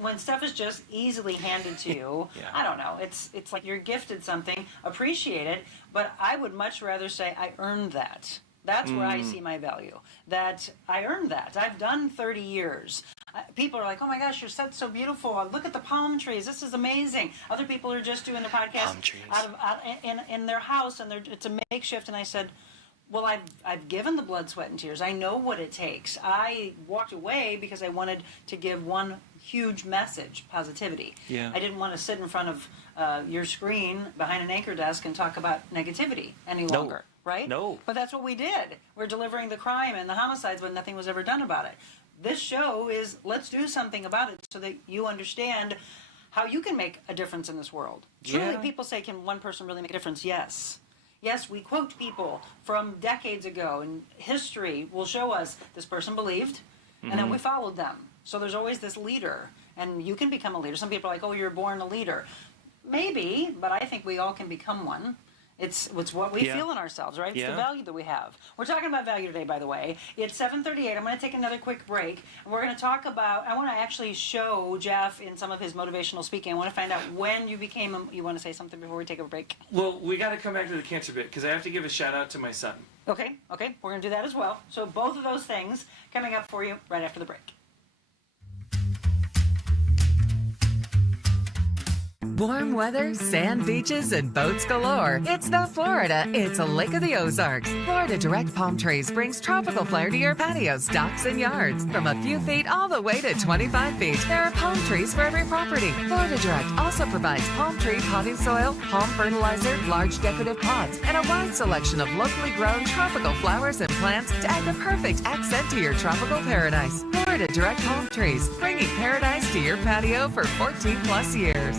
When stuff is just easily handed to you, I don't know, it's like you're gifted something, appreciate it, but I would much rather say I earned that. That's where I see my value, that I earned that. I've done 30 years. People are like, oh my gosh, your set's so beautiful. Look at the palm trees. This is amazing. Other people are just doing the podcast in their house, and it's a makeshift. And I said, well, I've given the blood, sweat, and tears. I know what it takes. I walked away because I wanted to give one huge message, positivity. Yeah. I didn't want to sit in front of your screen behind an anchor desk and talk about negativity any longer. Right? No. But that's what we did. We're delivering the crime and the homicides, but nothing was ever done about it. This show is, let's do something about it so that you understand how you can make a difference in this world. Truly, people say, can one person really make a difference? Yes. Yes, we quote people from decades ago, and history will show us this person believed, and then we followed them. So there's always this leader, and you can become a leader. Some people are like, oh, you're born a leader. Maybe, but I think we all can become one. It's what we feel in ourselves, right? It's the value that we have. We're talking about value today, by the way. It's 7:38. I'm going to take another quick break. And we're going to talk about, I want to actually show Jeff in some of his motivational speaking. I want to find out when you became you want to say something before we take a break? Well, we got to come back to the cancer bit, because I have to give a shout out to my son. Okay. We're going to do that as well. So both of those things coming up for you right after the break. Warm weather, sand beaches, and boats galore. It's the Florida. It's a Lake of the Ozarks. Florida Direct Palm Trees brings tropical flair to your patios, docks, and yards. From a few feet all the way to 25 feet, there are palm trees for every property. Florida Direct also provides palm tree potting soil, palm fertilizer, large decorative pots, and a wide selection of locally grown tropical flowers and plants to add the perfect accent to your tropical paradise. Florida Direct Palm Trees, bringing paradise to your patio for 14 plus years.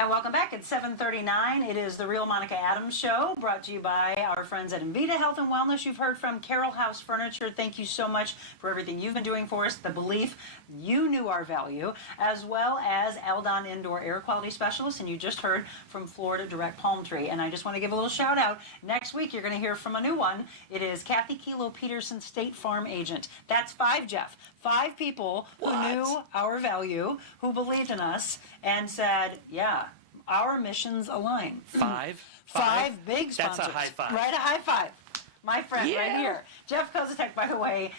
And welcome back. It's 7:39. It is the Real Monica Adams Show, brought to you by our friends at Invita Health and Wellness. You've heard from Carroll House Furniture. Thank you so much for everything you've been doing for us, the belief you knew our value, as well as Eldon Indoor Air Quality Specialist. And you just heard from Florida Direct Palm Tree. And I just want to give a little shout out. Next week, you're going to hear from a new one. It is Kathy Kilo Peterson, State Farm Agent. That's 5, Jeff. 5 people who knew our value, who believed in us, and said, yeah, our missions align. 5? 5 big sponsors. That's a high five. Right, a high five. My friend right here. Jeff Koziatek, by the way,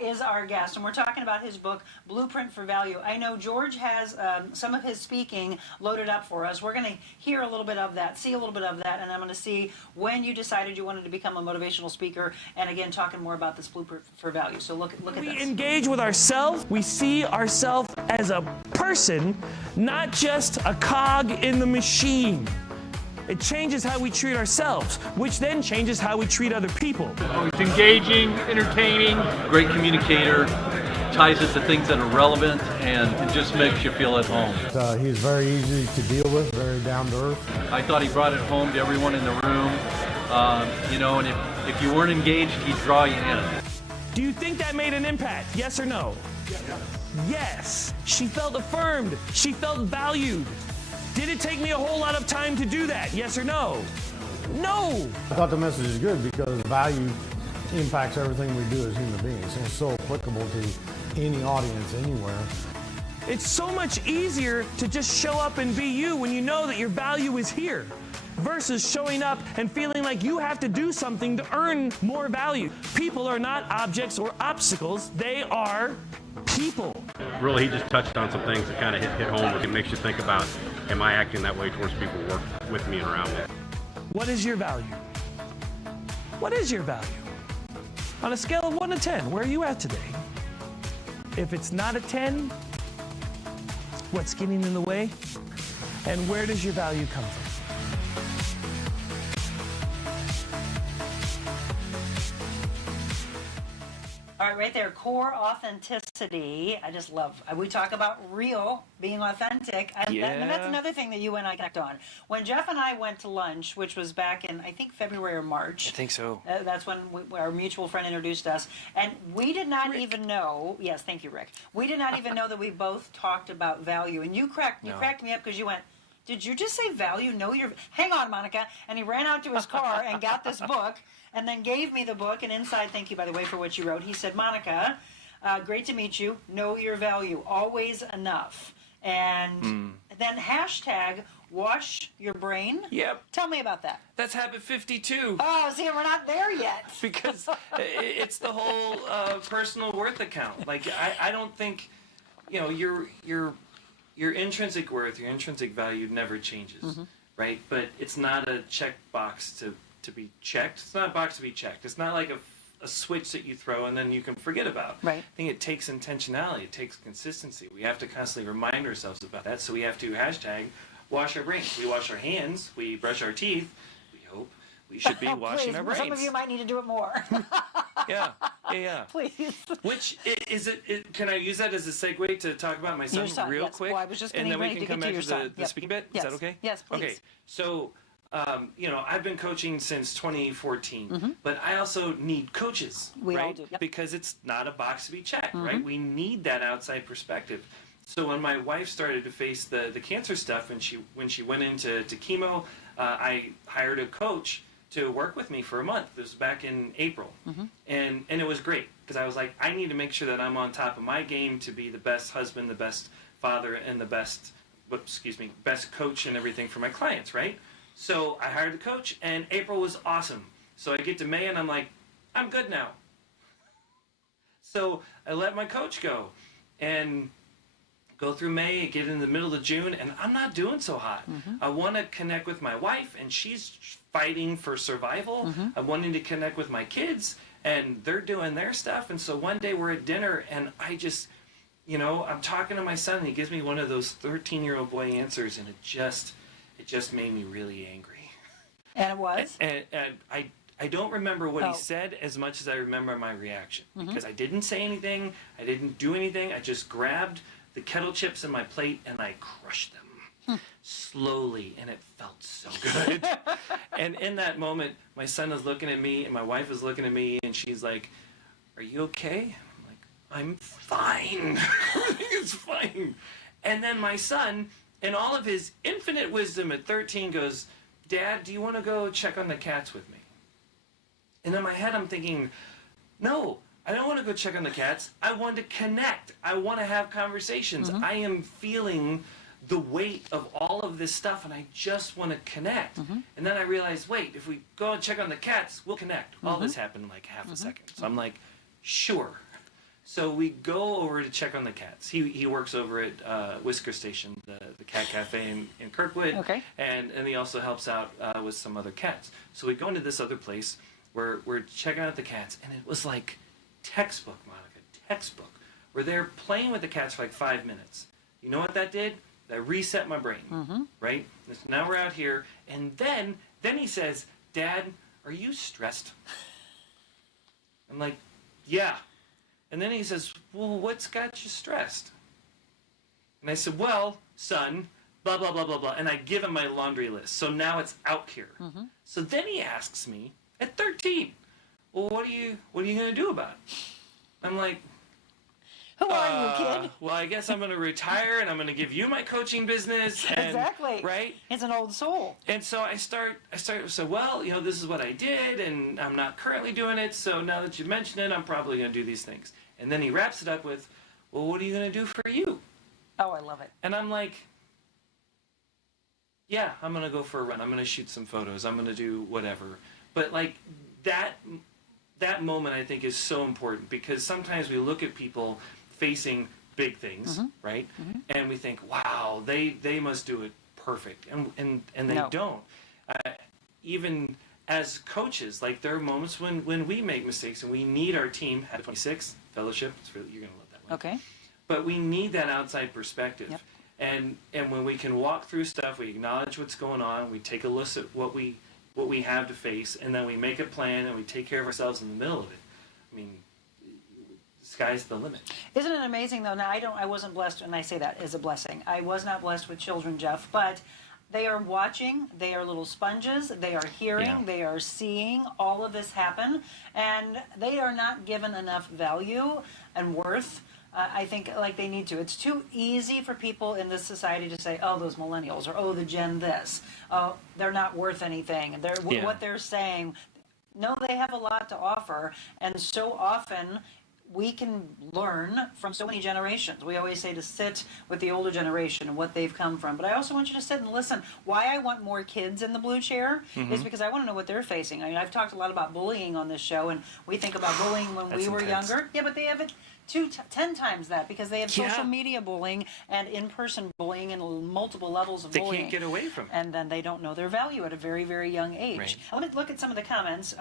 is our guest, and we're talking about his book, Blueprint for Value. I know George has some of his speaking loaded up for us. We're going to hear a little bit of that, see a little bit of that, and I'm going to see when you decided you wanted to become a motivational speaker, and again, talking more about this Blueprint for Value. So look at this. We engage with ourselves. We see ourselves as a person, not just a cog in the machine. It changes how we treat ourselves, which then changes how we treat other people. It's engaging, entertaining. Great communicator, ties it to things that are relevant, and it just makes you feel at home. He's very easy to deal with, very down to earth. I thought he brought it home to everyone in the room. And if you weren't engaged, he'd draw you in. Do you think that made an impact? Yes or no? Yes. She felt affirmed. She felt valued. Did it take me a whole lot of time to do that? Yes or no? No. I thought the message is good because value impacts everything we do as human beings. And it's so applicable to any audience, anywhere. It's so much easier to just show up and be you when you know that your value is here versus showing up and feeling like you have to do something to earn more value. People are not objects or obstacles. They are people. Really, he just touched on some things that kind of hit home. It makes you think about, am I acting that way towards people who work with me and around me? What is your value? What is your value? On a scale of 1 to 10, where are you at today? If it's not a 10, what's getting in the way? And where does your value come from? All right, right there, core authenticity. I just love, we talk about real, being authentic. And that's another thing that you and I connect on. When Jeff and I went to lunch, which was back in, I think, February or March. I think so. That's when our mutual friend introduced us. And we did not even know, yes, thank you, Rick. We did not even know that we both talked about value. And you cracked me up because you went, did you just say value? No, hang on, Monica. And he ran out to his car and got this book and then gave me the book. And inside, thank you, by the way, for what you wrote. He said, Monica, great to meet you. Know your value. Always enough. And then hashtag wash your brain. Yep. Tell me about that. That's habit 52. Oh, see, we're not there yet. Because it's the whole personal worth account. Like, I don't think, your intrinsic worth, your intrinsic value never changes, right? But it's not a check box to be checked. It's not a box to be checked. It's not like a switch that you throw and then you can forget about. Right. I think it takes intentionality. It takes consistency. We have to constantly remind ourselves about that. So we have to hashtag wash our brains. We wash our hands. We brush our teeth. We hope we should be washing our brains. Some of you might need to do it more. Yeah. Please. Which is it? Can I use that as a segue to talk about my son, real yes. quick? Well, I was just and then we can come back to the speaking bit. Yes. Is that okay? Yes, please. Okay. So, I've been coaching since 2014, but I also need coaches, We right? all do. Yep. Because it's not a box to be checked, right? We need that outside perspective. So when my wife started to face the cancer stuff, and when she went into chemo, I hired a coach to work with me for a month. This was back in April. And it was great because I was like, I need to make sure that I'm on top of my game to be the best husband, the best father, and the best coach and everything for my clients, right? So I hired the coach, and April was awesome. So I get to May, and I'm like, I'm good now. So I let my coach go and go through May, get in the middle of June, and I'm not doing so hot. I want to connect with my wife, and she's fighting for survival. I'm wanting to connect with my kids, and they're doing their stuff. And so one day we're at dinner, and I just, I'm talking to my son, and he gives me one of those 13-year-old boy answers, and it just made me really angry. And it was? And I don't remember what he said as much as I remember my reaction. Because I didn't say anything, I didn't do anything, I just grabbed the kettle chips in my plate and I crushed them. slowly, and it felt so good. And in that moment, my son was looking at me, and my wife was looking at me, and she's like, "Are you okay?" I'm like, "I'm fine. Everything is fine." And then my son, in all of his infinite wisdom at 13, goes, "Dad, do you want to go check on the cats with me?" And in my head, I'm thinking, no, I don't want to go check on the cats. I want to connect. I want to have conversations. I am feeling the weight of all of this stuff, and I just want to connect. And then I realized, wait, if we go and check on the cats, we'll connect. All this happened in like half a second. So I'm like, sure. So we go over to check on the cats. He works over at Whisker Station, the cat cafe in Kirkwood. Okay. And he also helps out with some other cats. So we go into this other place where we're checking out the cats, and it was like textbook, Monica, textbook. We're there playing with the cats for like 5 minutes. You know what that did? That reset my brain, right? So now we're out here, and then he says, "Dad, are you stressed?" I'm like, "Yeah." And then he says, "Well, what's got you stressed?" And I said, "Well, son, blah, blah, blah, blah, blah." And I give him my laundry list. So now it's out here. So then he asks me, at 13, "Well, what are you going to do about it?" I'm like, Who are you, kid? Well, I guess I'm going to retire, and I'm going to give you my coaching business. And, Exactly. Right? It's an old soul. And so I start, so, well, this is what I did, and I'm not currently doing it, so now that you mention it, I'm probably going to do these things. And then he wraps it up with, "Well, what are you going to do for you?" Oh, I love it. And I'm like, yeah, I'm going to go for a run. I'm going to shoot some photos. I'm going to do whatever. But like that moment, I think, is so important, because sometimes we look at people facing big things, right? And we think, wow, they must do it perfect. And they don't. Even as coaches, like, there are moments when we make mistakes, and we need our team at 26 fellowship. It's really, you're going to love that one. Okay. But we need that outside perspective. And when we can walk through stuff, we acknowledge what's going on, we take a look at what we have to face, and then we make a plan, and we take care of ourselves in the middle of it. I mean, the sky's the limit. Isn't it amazing, though? Now, I wasn't blessed, and I say that as a blessing. I was not blessed with children, Jeff, but they are watching, they are little sponges, they are hearing, they are seeing all of this happen, and they are not given enough value and worth, I think, like they need to. It's too easy for people in this society to say, "Oh, those millennials," or "Oh, the Gen this." "Oh, they're not worth anything. What they're saying." No, they have a lot to offer, and so often we can learn from so many generations. We always say to sit with the older generation and what they've come from. But I also want you to sit and listen. Why I want more kids in the blue chair is because I want to know what they're facing. I mean, I've talked a lot about bullying on this show, and we think about bullying when we were younger. Yeah, but they have it 10 times that, because they have social media bullying and in-person bullying and multiple levels of bullying. They can't get away from it. And then they don't know their value at a very, very young age. Right. Let me look at some of the comments.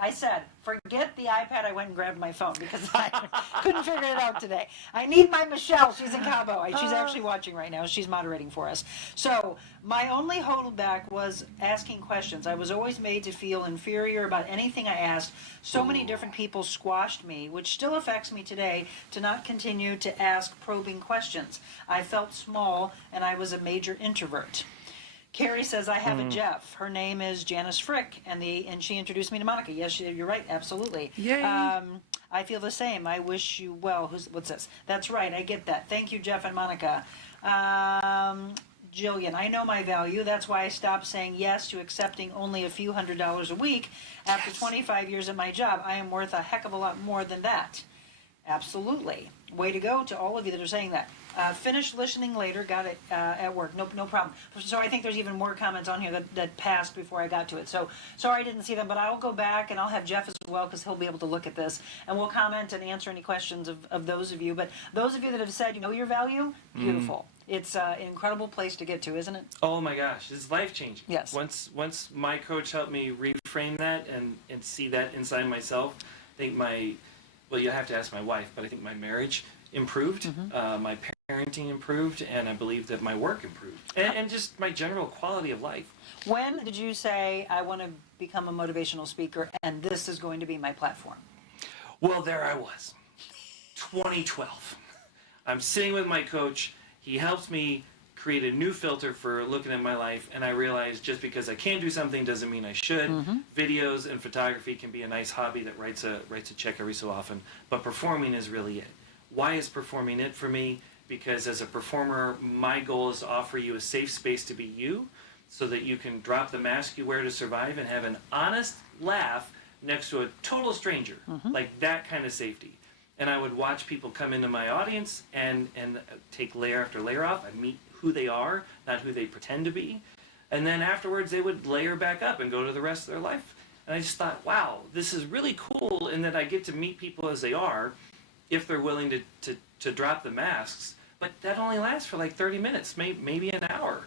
I said, forget the iPad. I went and grabbed my phone because I couldn't figure it out today. I need my Michelle. She's in Cabo. She's actually watching right now. She's moderating for us. So my only holdback was asking questions. I was always made to feel inferior about anything I asked. So many different people squashed me, which still affects me today, to not continue to ask probing questions. I felt small, and I was a major introvert. Carrie says, "I have a Jeff. Her name is Janice Frick, and she introduced me to Monica." Yes, you're right, absolutely. Yay. I feel the same. I wish you well. What's this? That's right, I get that. Thank you, Jeff and Monica. Jillian, "I know my value. That's why I stopped saying yes to accepting only a few $100s a week. After 25 years at my job, I am worth a heck of a lot more than that." Absolutely. Way to go to all of you that are saying that. Finished listening later, got it at work. No problem. So I think there's even more comments on here that passed before I got to it. So sorry I didn't see them, but I will go back, and I'll have Jeff as well, because he'll be able to look at this, and we'll comment and answer any questions of those of you. But those of you that have said you know your value, beautiful. It's an incredible place to get to, isn't it? Oh my gosh, it's life-changing. Yes. Once my coach helped me reframe that and see that inside myself, I think you have to ask my wife, but I think my marriage improved, my parenting improved, and I believe that my work improved, and just my general quality of life. When did you say, "I want to become a motivational speaker, and this is going to be my platform"? Well, there I was, 2012. I'm sitting with my coach. He helps me create a new filter for looking at my life, and I realized just because I can do something doesn't mean I should. Videos and photography can be a nice hobby that writes a check every so often, but performing is really it. Why is performing it for me? Because as a performer, my goal is to offer you a safe space to be you, so that you can drop the mask you wear to survive and have an honest laugh next to a total stranger, like that kind of safety. And I would watch people come into my audience and take layer after layer off. I meet who they are, not who they pretend to be. And then afterwards, they would layer back up and go to the rest of their life. And I just thought, wow, this is really cool in that I get to meet people as they are, if they're willing to drop the masks. But that only lasts for like 30 minutes, maybe an hour.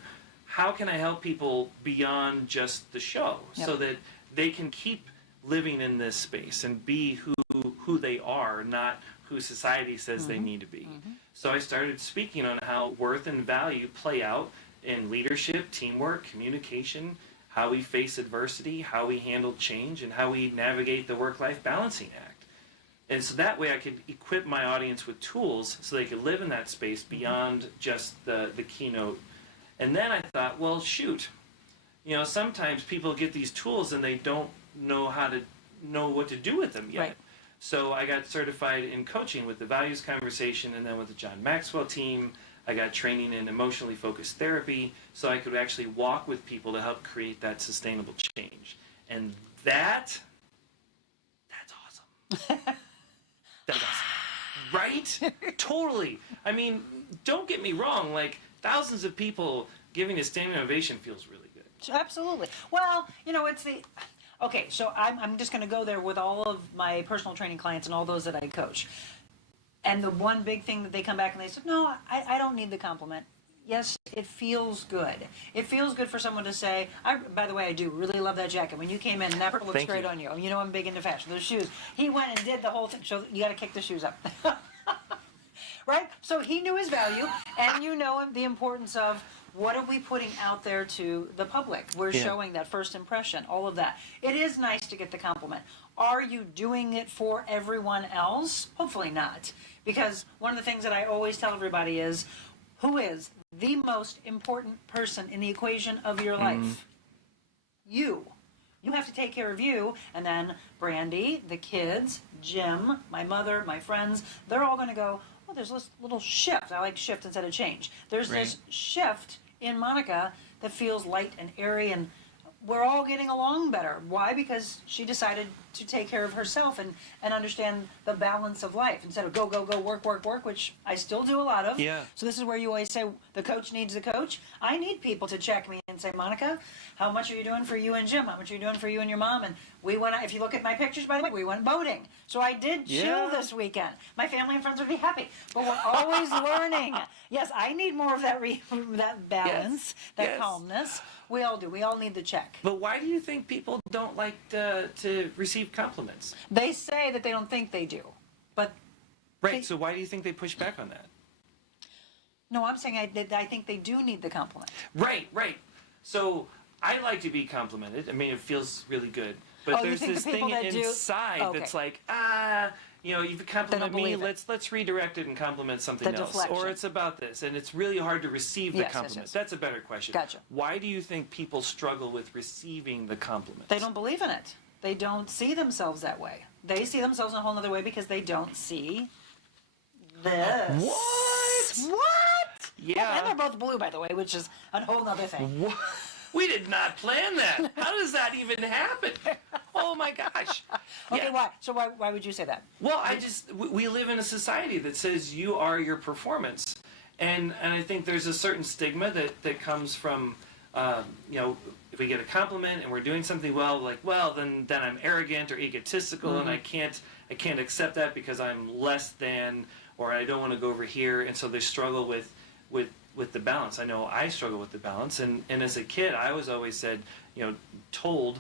How can I help people beyond just the show so that they can keep living in this space and be who they are, not who society says they need to be? So I started speaking on how worth and value play out in leadership, teamwork, communication, how we face adversity, how we handle change, and how we navigate the work-life balancing act. And so that way I could equip my audience with tools so they could live in that space beyond just the keynote. And then I thought, well, shoot, sometimes people get these tools and they don't know what to do with them yet. Right. So I got certified in coaching with the Values Conversation, and then with the John Maxwell team, I got training in emotionally focused therapy, so I could actually walk with people to help create that sustainable change. And that's awesome. That's awesome. Right? Totally. I mean, don't get me wrong, like thousands of people giving a standing ovation feels really good. Absolutely. Well, it's the... Okay, so I'm just going to go there with all of my personal training clients and all those that I coach. And the one big thing that they come back and they say, no, I don't need the compliment. Yes, it feels good. It feels good for someone to say, by the way, I do really love that jacket. When you came in, that looks Thank great you. on you. I'm big into fashion. Those shoes. He went and did the whole thing. So you got to kick the shoes up. Right? So he knew his value, and the importance of what are we putting out there to the public? We're showing that first impression, all of that. It is nice to get the compliment. Are you doing it for everyone else? Hopefully not. Because one of the things that I always tell everybody is, who is the most important person in the equation of your life? You. You have to take care of you, and then Brandy, the kids, Jim, my mother, my friends, they're all going to go, oh, there's this little shift. I like shift instead of change. There's this shift in Monica that feels light and airy, and we're all getting along better. Why? Because she decided to take care of herself and understand the balance of life instead of go, work, which I still do a lot of. Yeah. So this is where you always say the coach needs the coach. I need people to check me and say, Monica, how much are you doing for you and Jim? How much are you doing for you and your mom? And we went, if you look at my pictures, by the way, we went boating. So I did chill this weekend. My family and friends would be happy. But we're always learning. Yes, I need more of that that balance, that calmness. We all do. We all need the check. But why do you think people don't like to receive compliments? They say that they don't think they do. But Right, so why do you think they push back on that? No, I'm saying I think they do need the compliment. Right. So I like to be complimented. I mean, it feels really good. But there's this thing inside that's like, you've complimented me, let's redirect it and compliment something else. Deflection. Or it's about this, and it's really hard to receive the compliment. Yes. That's a better question. Gotcha. Why do you think people struggle with receiving the compliment? They don't believe in it. They don't see themselves that way. They see themselves in a whole other way because they don't see this. What? Yeah. And they're both blue, by the way, which is a whole other thing. What? We did not plan that. How does that even happen? Oh my gosh. Okay, why? So why would you say that? Well, we live in a society that says you are your performance. And I think there's a certain stigma that comes from, if we get a compliment and we're doing something well, then I'm arrogant or egotistical, and I can't accept that because I'm less than, or I don't want to go over here. And so they struggle with the balance. I know I struggle with the balance, and as a kid, I was always told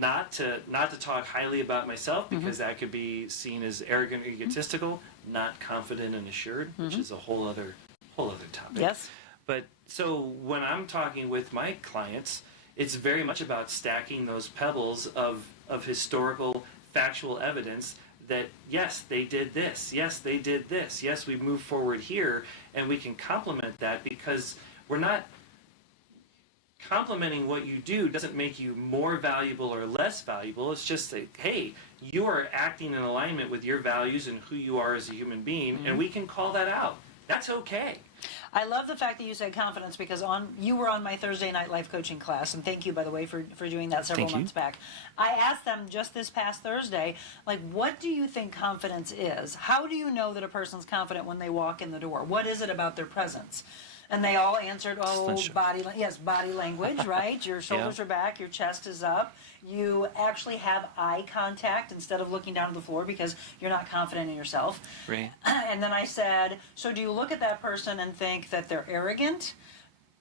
not to talk highly about myself because that could be seen as arrogant or egotistical, not confident and assured, which is a whole other topic. Yes. But so when I'm talking with my clients, it's very much about stacking those pebbles of historical, factual evidence that, yes, they did this, yes, they did this, yes, we moved forward here, and we can complement that because we're not complimenting what you do doesn't make you more valuable or less valuable. It's just like, hey, you are acting in alignment with your values and who you are as a human being, and we can call that out. That's okay. I love the fact that you said confidence, because you were on my Thursday night life coaching class, and thank you, by the way, for doing that several months back. I asked them just this past Thursday, like, what do you think confidence is? How do you know that a person's confident when they walk in the door? What is it about their presence? And they all answered, body language, right? Your shoulders are back, your chest is up. You actually have eye contact instead of looking down to the floor because you're not confident in yourself. Right. And then I said, so do you look at that person and think that they're arrogant?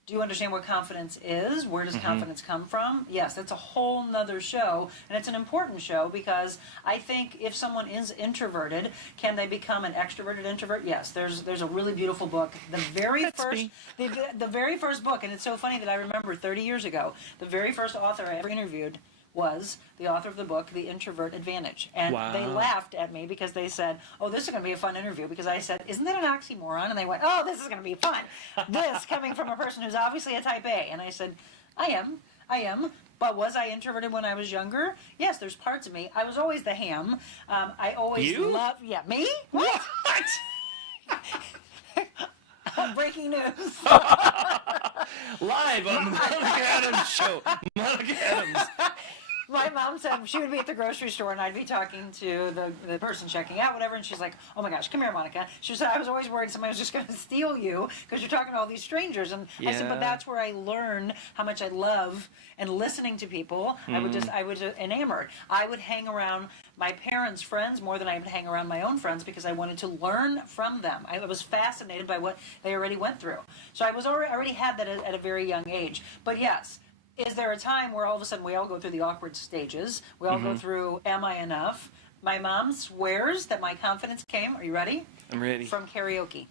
Do you understand what confidence is? Where does confidence come from? Yes, that's a whole nother show, and it's an important show because I think if someone is introverted, can they become an extroverted introvert? Yes, there's a really beautiful book. The very first book, and it's so funny that I remember 30 years ago, the very first author I ever interviewed was the author of the book, The Introvert Advantage. And they laughed at me because they said, oh, this is going to be a fun interview. Because I said, isn't that an oxymoron? And they went, oh, this is going to be fun. This coming from a person who's obviously a type A. And I said, I am. But was I introverted when I was younger? Yes, there's parts of me. I was always the ham. I always loved... Yeah, me? What? Breaking news. Live on the Monica Adams Show. Monica Adams. My mom said she would be at the grocery store and I'd be talking to the person checking out, whatever, and she's like, oh my gosh, come here, Monica. She said, I was always worried somebody was just going to steal you because you're talking to all these strangers. And I said, but that's where I learned how much I love and listening to people. I was enamored. I would hang around my parents' friends more than I would hang around my own friends because I wanted to learn from them. I was fascinated by what they already went through. So I was already had that at a very young age. But yes, is there a time where all of a sudden we all go through the awkward stages? We all go through, am I enough? My mom swears that my confidence came, are you ready? I'm ready. From karaoke.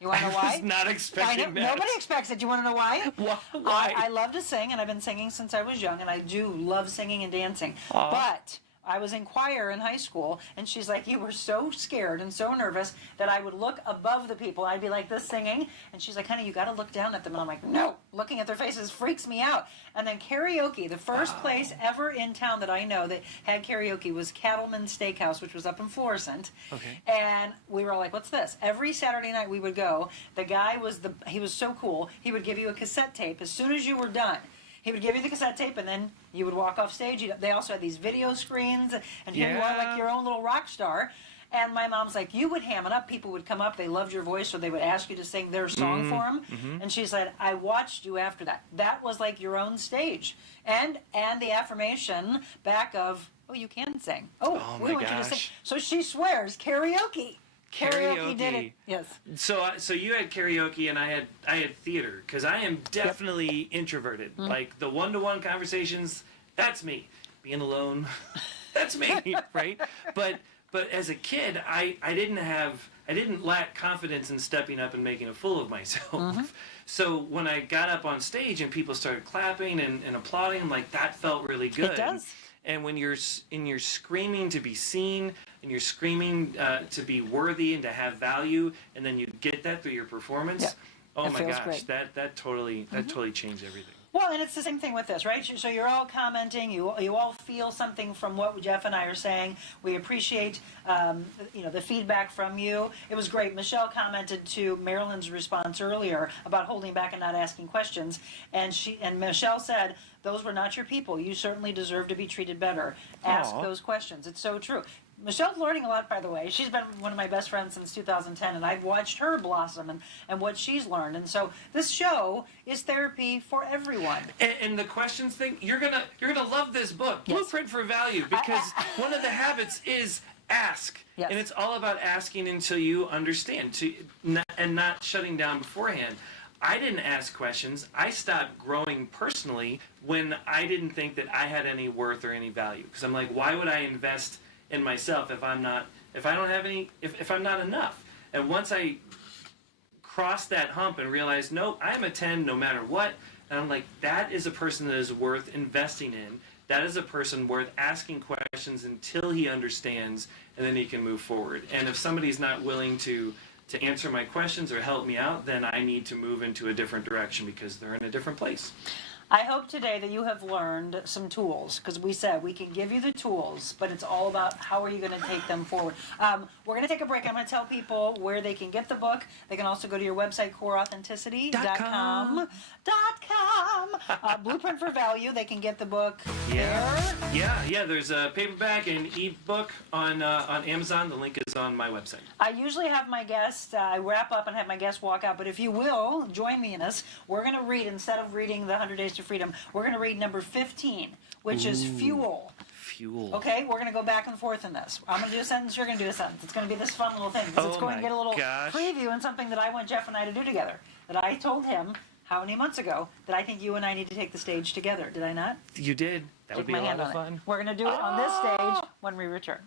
You want to know why? I was not expecting that. Nobody expects it. Do you want to know why? Why? I love to sing, and I've been singing since I was young, and I do love singing and dancing. But I was in choir in high school, and she's like, you were so scared and so nervous that I would look above the people. I'd be like this singing, and she's like, honey, you got to look down at them. And I'm like, no, looking at their faces freaks me out. And then karaoke, the first place ever in town that I know that had karaoke was Cattleman's Steakhouse, which was up in Florissant. Okay. And we were all like, what's this? Every Saturday night we would go. The guy he was so cool. He would give you a cassette tape as soon as you were done. He would give you the cassette tape, and then you would walk off stage. They also had these video screens, and here you are like your own little rock star. And my mom's like, you would ham it up. People would come up. They loved your voice, so they would ask you to sing their song for them. And she said, I watched you after that. That was like your own stage. And the affirmation back of, oh, you can sing. Oh we want you to sing. So she swears, karaoke. Karaoke did it. Yes. So you had karaoke and I had theater because I am definitely introverted. Like the one-to-one conversations, that's me. Being alone, that's me, right? But as a kid, I didn't lack confidence in stepping up and making a fool of myself. So when I got up on stage and people started clapping and applauding, like that felt really good. It does. And when you're screaming to be seen and you're screaming to be worthy and to have value, and then you get that through your performance, oh my gosh, great. that totally changed everything. Well, and it's the same thing with this, right? So you're all commenting. You all feel something from what Jeff and I are saying. We appreciate, the feedback from you. It was great. Michelle commented to Marilyn's response earlier about holding back and not asking questions, and Michelle said, "Those were not your people. You certainly deserve to be treated better. Ask those questions." It's so true. Michelle's learning a lot, by the way. She's been one of my best friends since 2010, and I've watched her blossom and what she's learned. And so this show is therapy for everyone. And the questions thing, you're gonna love this book, Blueprint for Value, because one of the habits is ask. Yes. And it's all about asking until you understand, and not shutting down beforehand. I didn't ask questions. I stopped growing personally when I didn't think that I had any worth or any value. Because I'm like, why would I invest in myself if I'm not enough? And once I crossed that hump and realized, no, I'm a 10 no matter what, and I'm like, that is a person that is worth investing in. That is a person worth asking questions until he understands, and then he can move forward. And if somebody's not willing to to answer my questions or help me out, then I need to move into a different direction because they're in a different place. I hope today that you have learned some tools, because we said we can give you the tools, but it's all about how are you going to take them forward. We're going to take a break. I'm going to tell people where they can get the book. They can also go to your website, coreauthenticity.com. Blueprint for Value. They can get the book there. Yeah. There's a paperback and ebook on Amazon. The link is on my website. I usually have my guests, I wrap up and have my guests walk out, but if you will, join me in this. We're going to read, instead of reading the 100 Days to Freedom, we're going to read number 15, which is Fuel. Fuel. Okay, we're going to go back and forth in this. I'm going to do a sentence, you're going to do a sentence. It's going to be this fun little thing, because it's going to get a little preview in something that I want Jeff and I to do together, that I told him how many months ago that I think you and I need to take the stage together. Did I not? You did. That would be a lot of fun. We're going to do it on this stage when we return.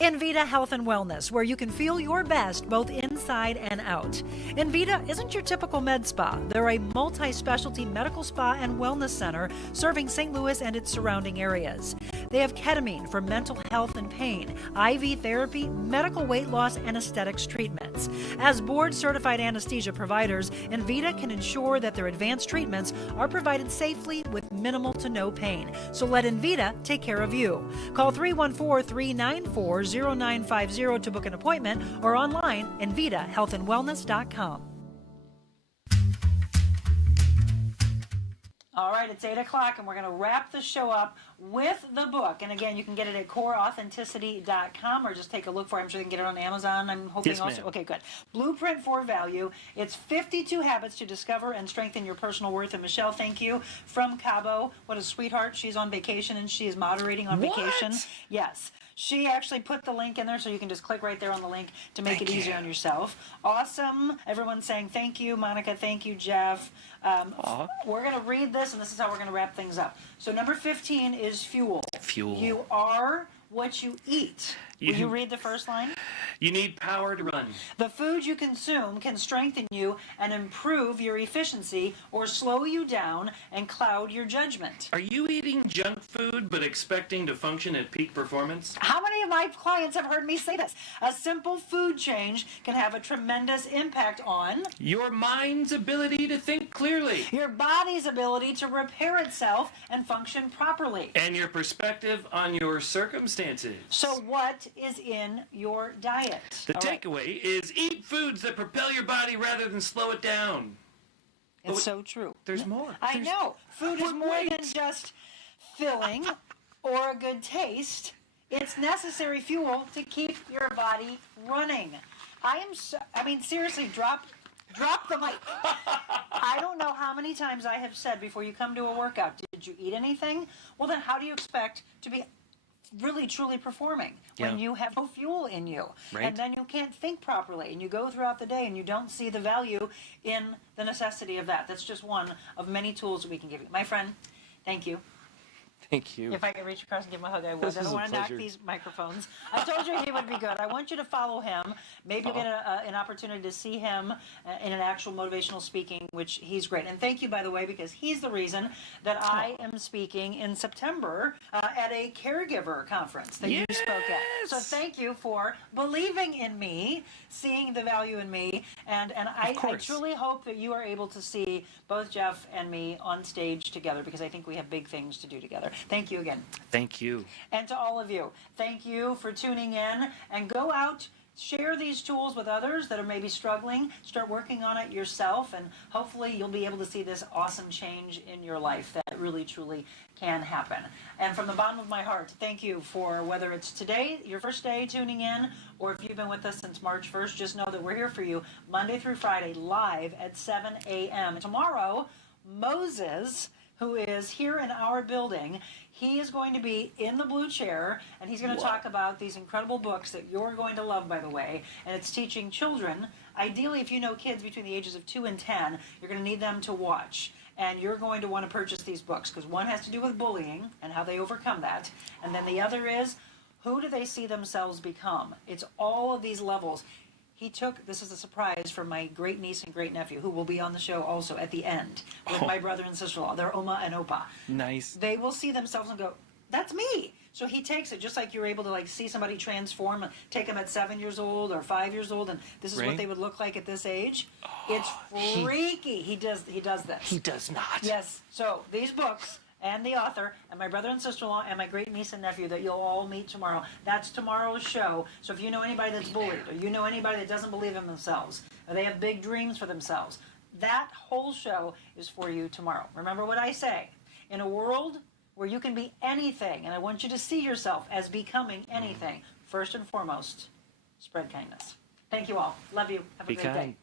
Envita Health and Wellness, where you can feel your best both inside and out. Envita isn't your typical med spa. They're a multi-specialty medical spa and wellness center serving St. Louis and its surrounding areas. They have ketamine for mental health and pain, IV therapy, medical weight loss, and aesthetics treatments. As board-certified anesthesia providers, Envita can ensure that their advanced treatments are provided safely with minimal to no pain. So let Envita take care of you. Call 314-394-0950 to book an appointment or online, EnvitaHealthAndWellness.com. All right, it's 8 o'clock, and we're going to wrap the show up with the book. And again, you can get it at coreauthenticity.com, or just take a look for it. I'm sure you can get it on Amazon, I'm hoping also. Ma'am. Okay, good. Blueprint for Value. It's 52 habits to discover and strengthen your personal worth. And Michelle, thank you, from Cabo. What a sweetheart. She's on vacation, and she is moderating on vacation. Yes. She actually put the link in there, so you can just click right there on the link to make it easier on yourself. Awesome. Everyone's saying thank you, Monica. Thank you, Jeff. We're going to read this, and this is how we're going to wrap things up. So number 15 is fuel. Fuel. You are what you eat. Will you read the first line? You need power to run. The food you consume can strengthen you and improve your efficiency, or slow you down and cloud your judgment. Are you eating junk food but expecting to function at peak performance? How many of my clients have heard me say this? A simple food change can have a tremendous impact on your mind's ability to think clearly, your body's ability to repair itself and function properly, and your perspective on your circumstances. So what is in your diet? The takeaway is eat foods that propel your body rather than slow it down. It's so true. There's more. I know. Food is more than just filling or a good taste. It's necessary fuel to keep your body running. Seriously, drop the mic. I don't know how many times I have said before you come to a workout, did you eat anything? Well, then how do you expect to be really truly performing when you have no fuel in you? Right. And then you can't think properly, and you go throughout the day and you don't see the value in the necessity of that. That's just one of many tools that we can give you. My friend, thank you. Thank you. If I could reach across and give him a hug, I would. I don't want to knock these microphones. I told you he would be good. I want you to follow him. Maybe you'll get an opportunity to see him in an actual motivational speaking, which he's great. And thank you, by the way, because he's the reason that I am speaking in September at a caregiver conference that you spoke at. So thank you for believing in me, seeing the value in me, and I truly hope that you are able to see both Jeff and me on stage together, because I think we have big things to do together. Thank you again. Thank you. And to all of you, thank you for tuning in, and go out, share these tools with others that are maybe struggling. Start working on it yourself, and hopefully you'll be able to see this awesome change in your life that really, truly can happen. And from the bottom of my heart, thank you for, whether it's today, your first day tuning in, or if you've been with us since March 1st, just know that we're here for you Monday through Friday, live at 7 a.m. Tomorrow, Moses, who is here in our building, he is going to be in the blue chair, and he's going to talk about these incredible books that you're going to love, by the way, and it's teaching children. Ideally, if you know kids between the ages of 2 and 10, you're going to need them to watch, and you're going to want to purchase these books, because one has to do with bullying and how they overcome that, and then the other is Who do they see themselves become? It's all of these levels. This is a surprise for my great niece and great nephew, who will be on the show also at the end with my brother and sister-in-law. They're Oma and Opa. Nice. They will see themselves and go, that's me. So he takes it just like you're able to like see somebody transform, and take them at 7 years old or 5 years old, and this is what they would look like at this age. It's freaky. He does this. He does not. Yes. So these books and the author and my brother and sister-in-law and my great niece and nephew that you'll all meet tomorrow. That's tomorrow's show. So if you know anybody that's bullied, or you know anybody that doesn't believe in themselves, or they have big dreams for themselves, that whole show is for you tomorrow. Remember what I say. In a world where you can be anything, and I want you to see yourself as becoming anything, first and foremost, spread kindness. Thank you all. Love you. Have a great day.